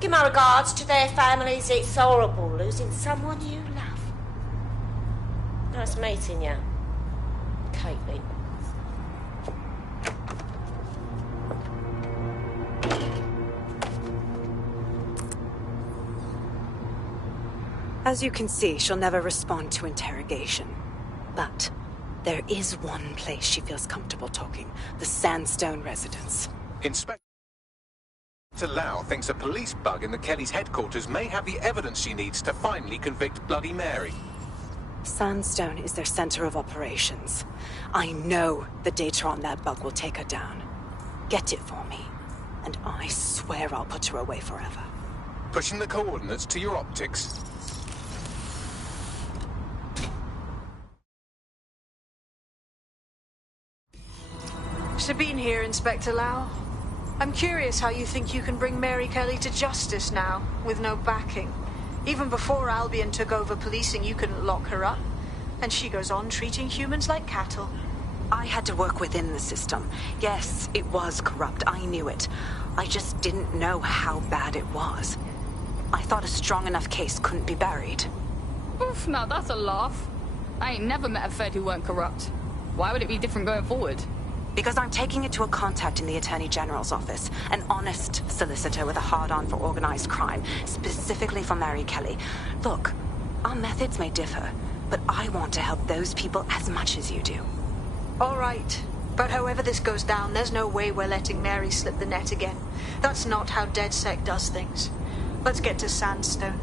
give my regards to their families. It's horrible losing someone you love. Nice meeting you, Caitlin. As you can see, she'll never respond to interrogation. But there is one place she feels comfortable talking. The Sandstone residence. Inspector Lau thinks a police bug in the Kellys' headquarters may have the evidence she needs to finally convict Bloody Mary. Sandstone is their center of operations. I know the data on that bug will take her down. Get it for me, and I swear I'll put her away forever. Pushing the coordinates to your optics. Sabine here, Inspector Lau. I'm curious how you think you can bring Mary Kelly to justice now, with no backing. Even before Albion took over policing, you couldn't lock her up. And she goes on treating humans like cattle. I had to work within the system. Yes, it was corrupt. I knew it. I just didn't know how bad it was. I thought a strong enough case couldn't be buried. Oof, now that's a laugh. I ain't never met a Fed who weren't corrupt. Why would it be different going forward? Because I'm taking it to a contact in the Attorney General's office. An honest solicitor with a hard-on for organized crime, specifically for Mary Kelly. Look, our methods may differ, but I want to help those people as much as you do. All right. But however this goes down, there's no way we're letting Mary slip the net again. That's not how DedSec does things. Let's get to Sandstone.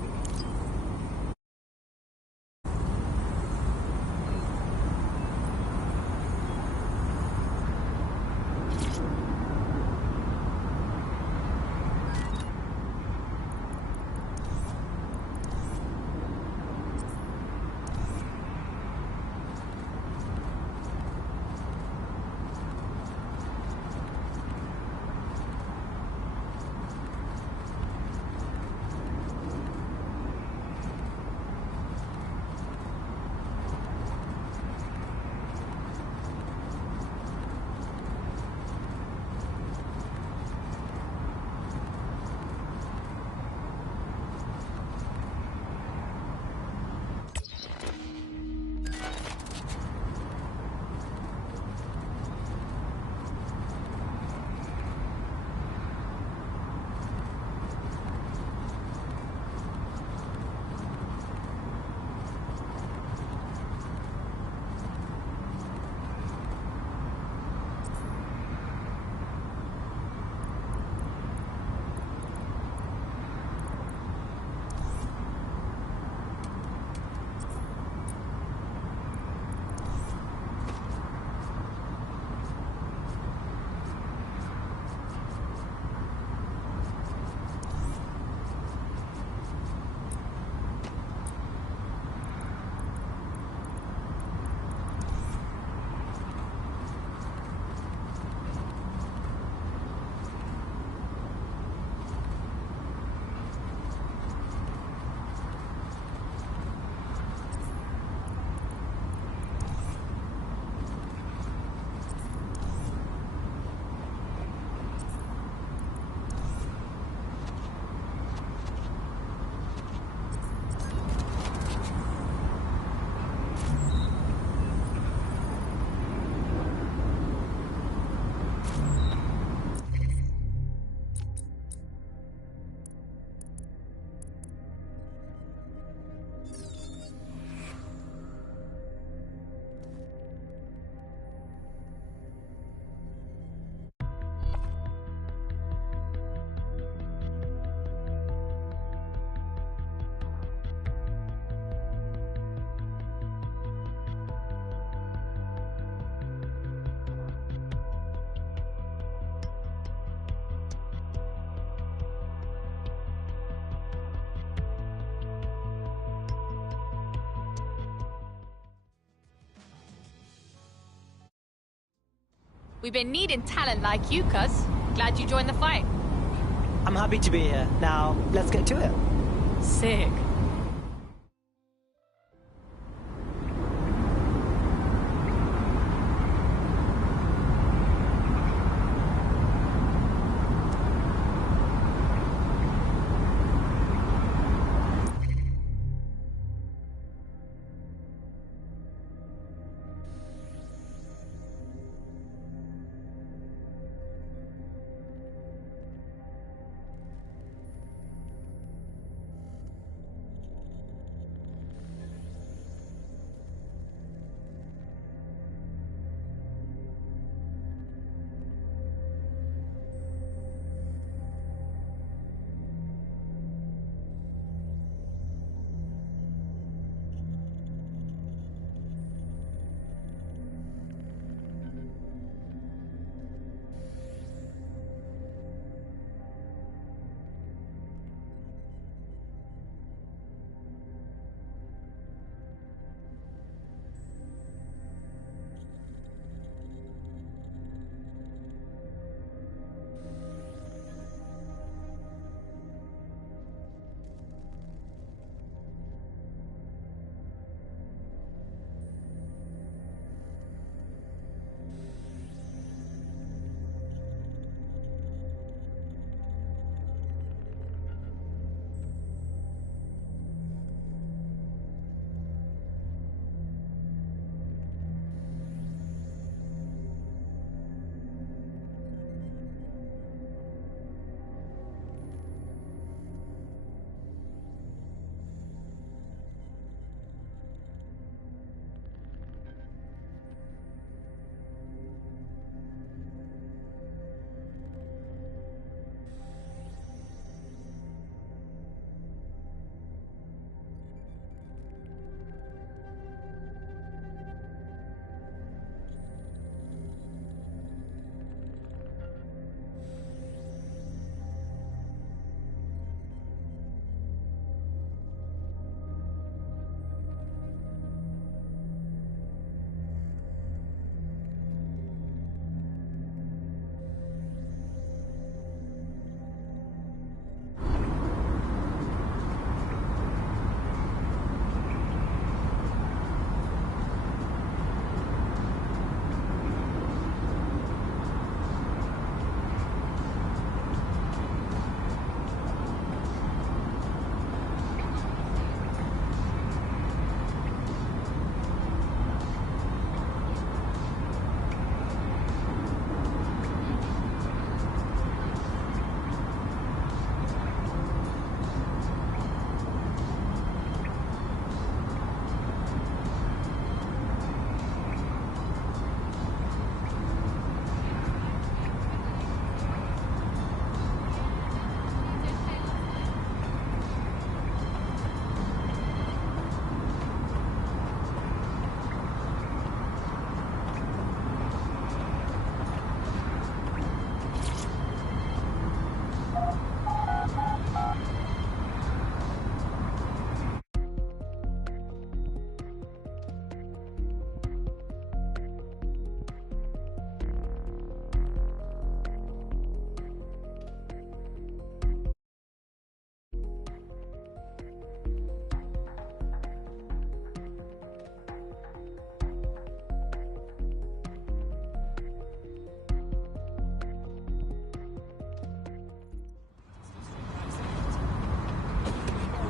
We've been needing talent like you, cuz. Glad you joined the fight. I'm happy to be here. Now, let's get to it. Sick.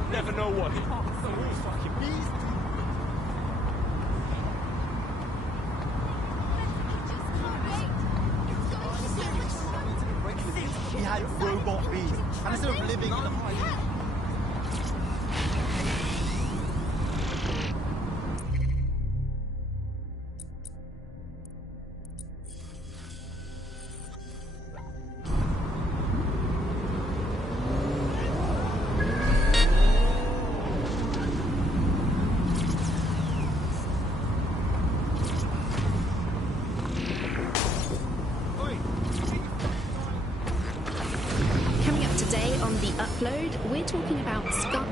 Never know what. We had robot bees, and instead of living in a high. Upload, we're talking about Scott.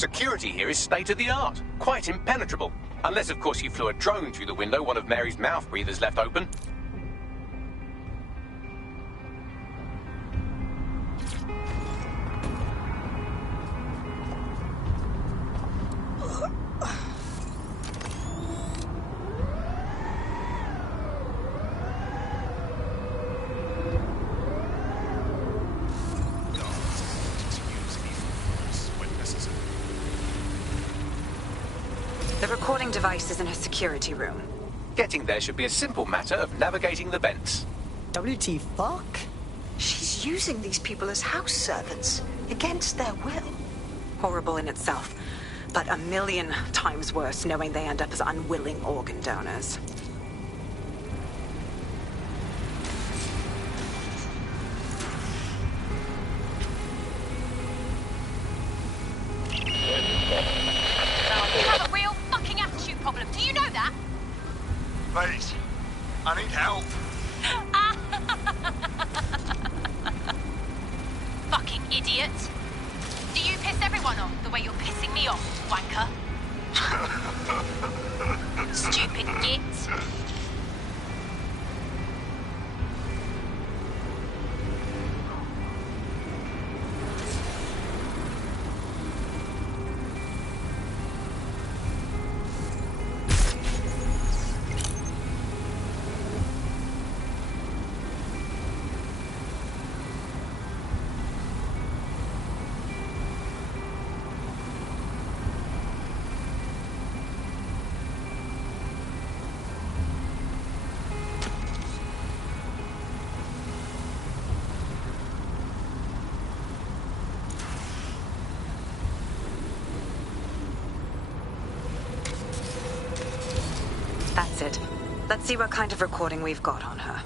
Security here is state-of-the-art, quite impenetrable. Unless, of course, you flew a drone through the window one of Mary's mouth breathers left open. The recording device is in her security room. Getting there should be a simple matter of navigating the vents. WT fuck? She's using these people as house servants, against their will. Horrible in itself, but a million times worse knowing they end up as unwilling organ donors. You have a real fucking attitude problem. Do you know that? Please, I need help. Fucking idiot. Do you piss everyone off the way you're pissing me off, wanker? Stupid git. That's it. Let's see what kind of recording we've got on her.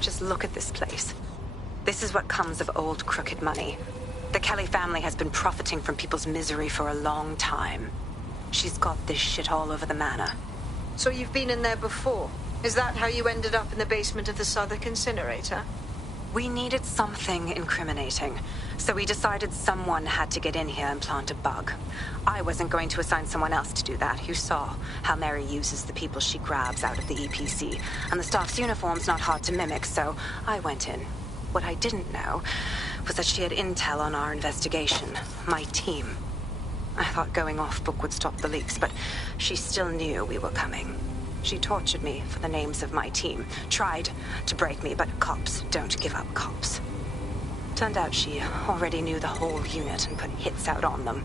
Just look at this place. This is what comes of old crooked money. The Kelly family has been profiting from people's misery for a long time. She's got this shit all over the manor. So you've been in there before? Is that how you ended up in the basement of the Southwark incinerator? We needed something incriminating, so we decided someone had to get in here and plant a bug. I wasn't going to assign someone else to do that. You saw how Mary uses the people she grabs out of the EPC, and the staff's uniform's not hard to mimic, so I went in. What I didn't know was that she had intel on our investigation, my team. I thought going off book would stop the leaks, but she still knew we were coming. She tortured me for the names of my team, tried to break me, but cops don't give up cops. Turned out she already knew the whole unit and put hits out on them.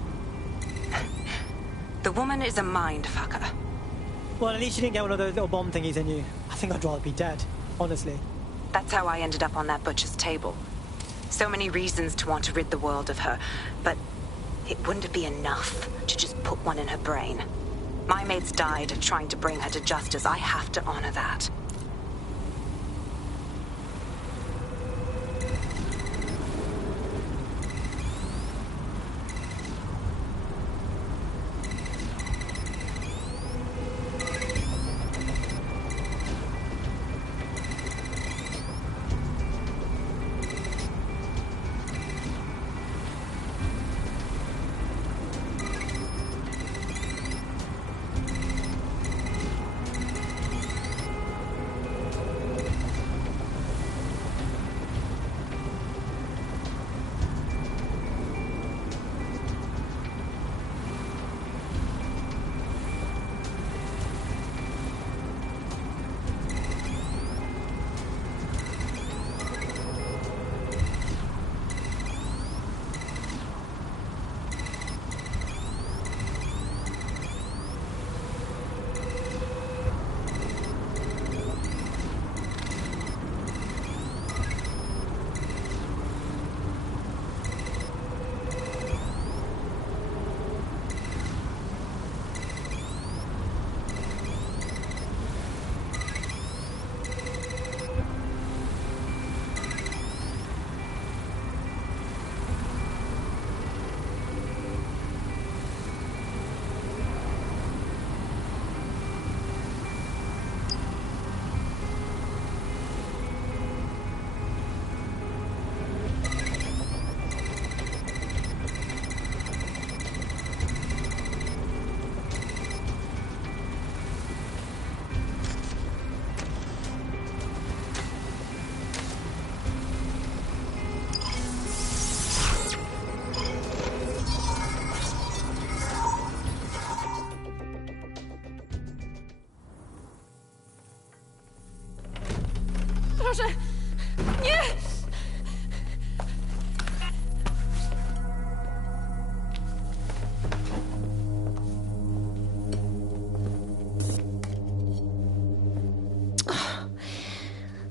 The woman is a mind fucker. Well, at least you didn't get one of those little bomb thingies in you. I think I'd rather be dead, honestly. That's how I ended up on that butcher's table. So many reasons to want to rid the world of her, but it wouldn't be enough to just put one in her brain. My mates died trying to bring her to justice. I have to honor that. proszę! Nie!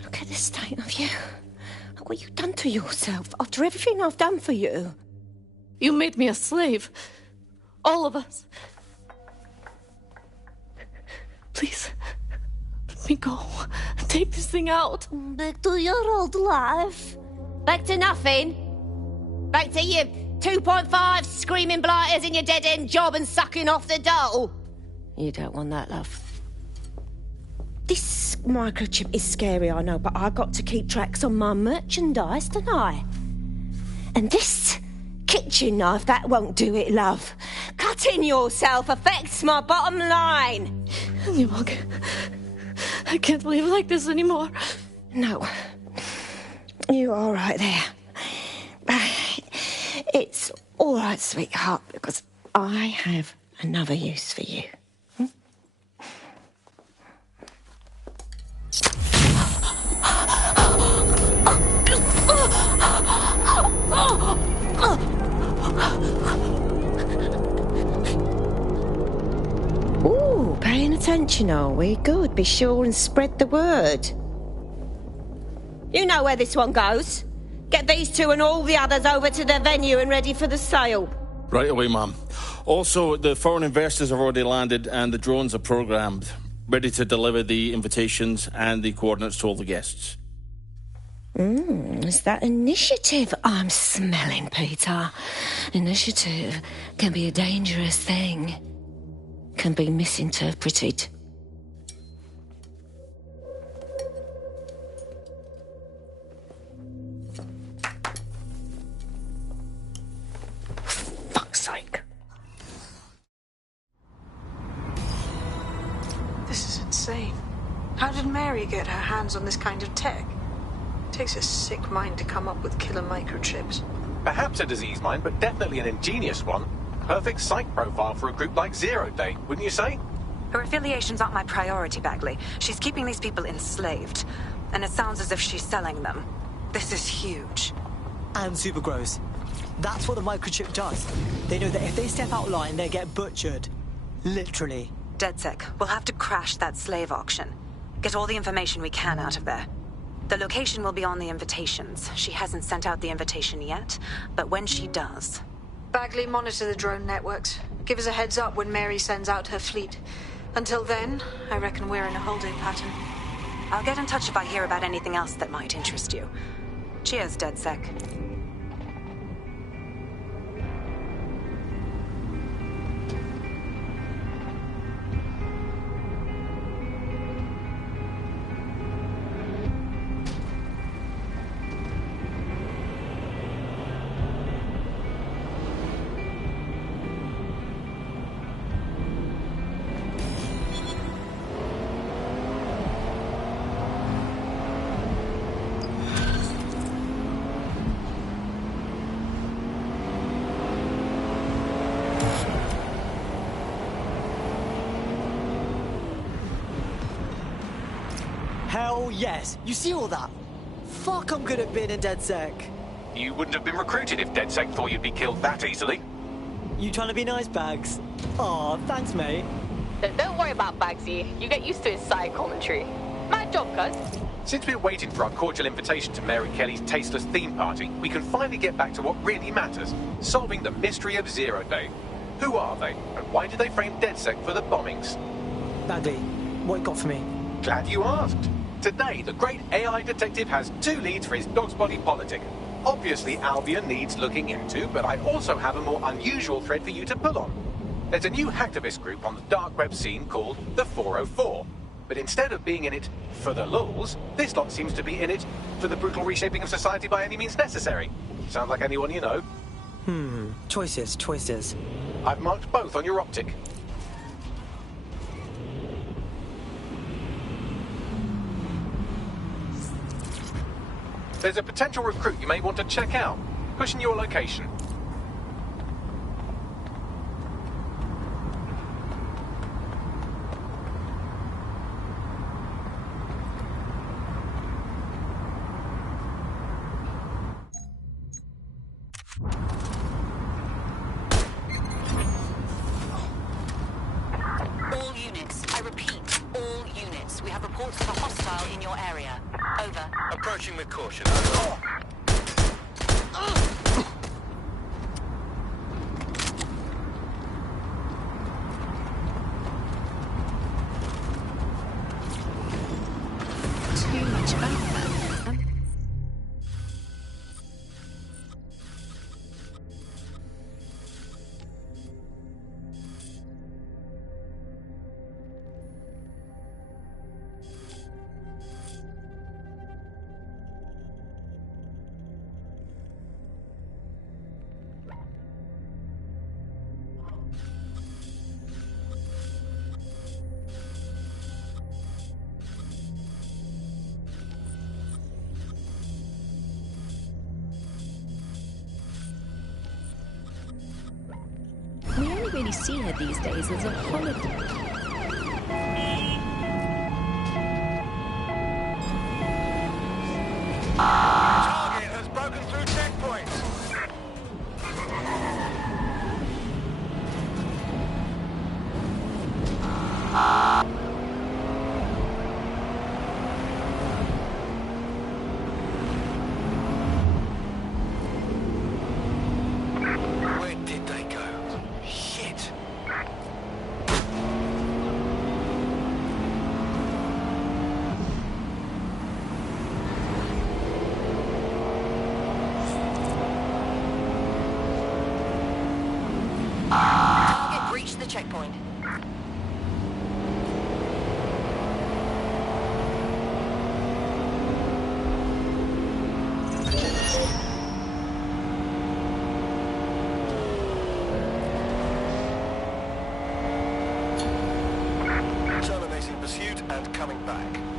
Look at the state of you. Look what you've done to yourself after everything I've done for you. You made me a slave. All of us. Please, let me go. Take this thing out. Back to your old life. Back to nothing. Back to you 2.5 screaming blighters in your dead-end job and sucking off the dole. You don't want that, love. This microchip is scary, I know, but I got to keep tracks on my merchandise, don't I? And this kitchen knife, that won't do it, love. Cutting yourself affects my bottom line. I can't live like this anymore. No. You're all right there. It's all right, sweetheart, because I have another use for you. Ooh, paying attention, are we? Good. Be sure and spread the word. You know where this one goes. Get these two and all the others over to the venue and ready for the sale. Right away, ma'am. Also, the foreign investors have already landed and the drones are programmed, ready to deliver the invitations and the coordinates to all the guests. It's that initiative I'm smelling, Peter. Initiative can be a dangerous thing. Can be misinterpreted. Fuck's sake. This is insane. How did Mary get her hands on this kind of tech? It takes a sick mind to come up with killer microchips. Perhaps a disease mind, but definitely an ingenious one. Perfect psych profile for a group like Zero Day, wouldn't you say? Her affiliations aren't my priority, Bagley. She's keeping these people enslaved. And it sounds as if she's selling them. This is huge. And super gross. That's what the microchip does. They know that if they step out of line, they get butchered. Literally. DedSec, we'll have to crash that slave auction. Get all the information we can out of there. The location will be on the invitations. She hasn't sent out the invitation yet, but when she does... Bagley, monitor the drone networks. Give us a heads up when Mary sends out her fleet. Until then, I reckon we're in a holding pattern. I'll get in touch if I hear about anything else that might interest you. Cheers, DedSec. Hell yes. You see all that? Fuck, I'm good at being in DedSec. You wouldn't have been recruited if DedSec thought you'd be killed that easily. You trying to be nice, Bags? Aw, thanks, mate. Don't worry about Bagsy. You get used to his side commentary. Mad job, cuz. Since we're waiting for our cordial invitation to Mary Kelly's tasteless theme party, we can finally get back to what really matters, solving the mystery of Zero Day. Who are they, and why did they frame DedSec for the bombings? Bagley, what you got for me? Glad you asked. Today, the great AI detective has 2 leads for his dog's body politic. Obviously, Albion needs looking into, but I also have a more unusual thread for you to pull on. There's a new hacktivist group on the dark web scene called the 404. But instead of being in it for the lulz, this lot seems to be in it for the brutal reshaping of society by any means necessary. Sound like anyone you know? Choices. I've marked both on your optic. There's a potential recruit you may want to check out. Pushing your location. reports of a hostile in your area. Over. Approaching with caution. Over. Too much over. We only really see her these days as a holiday. Target has broken through checkpoints. Where did they go? Shit. Target breached the checkpoint. Terminating pursuit and coming back.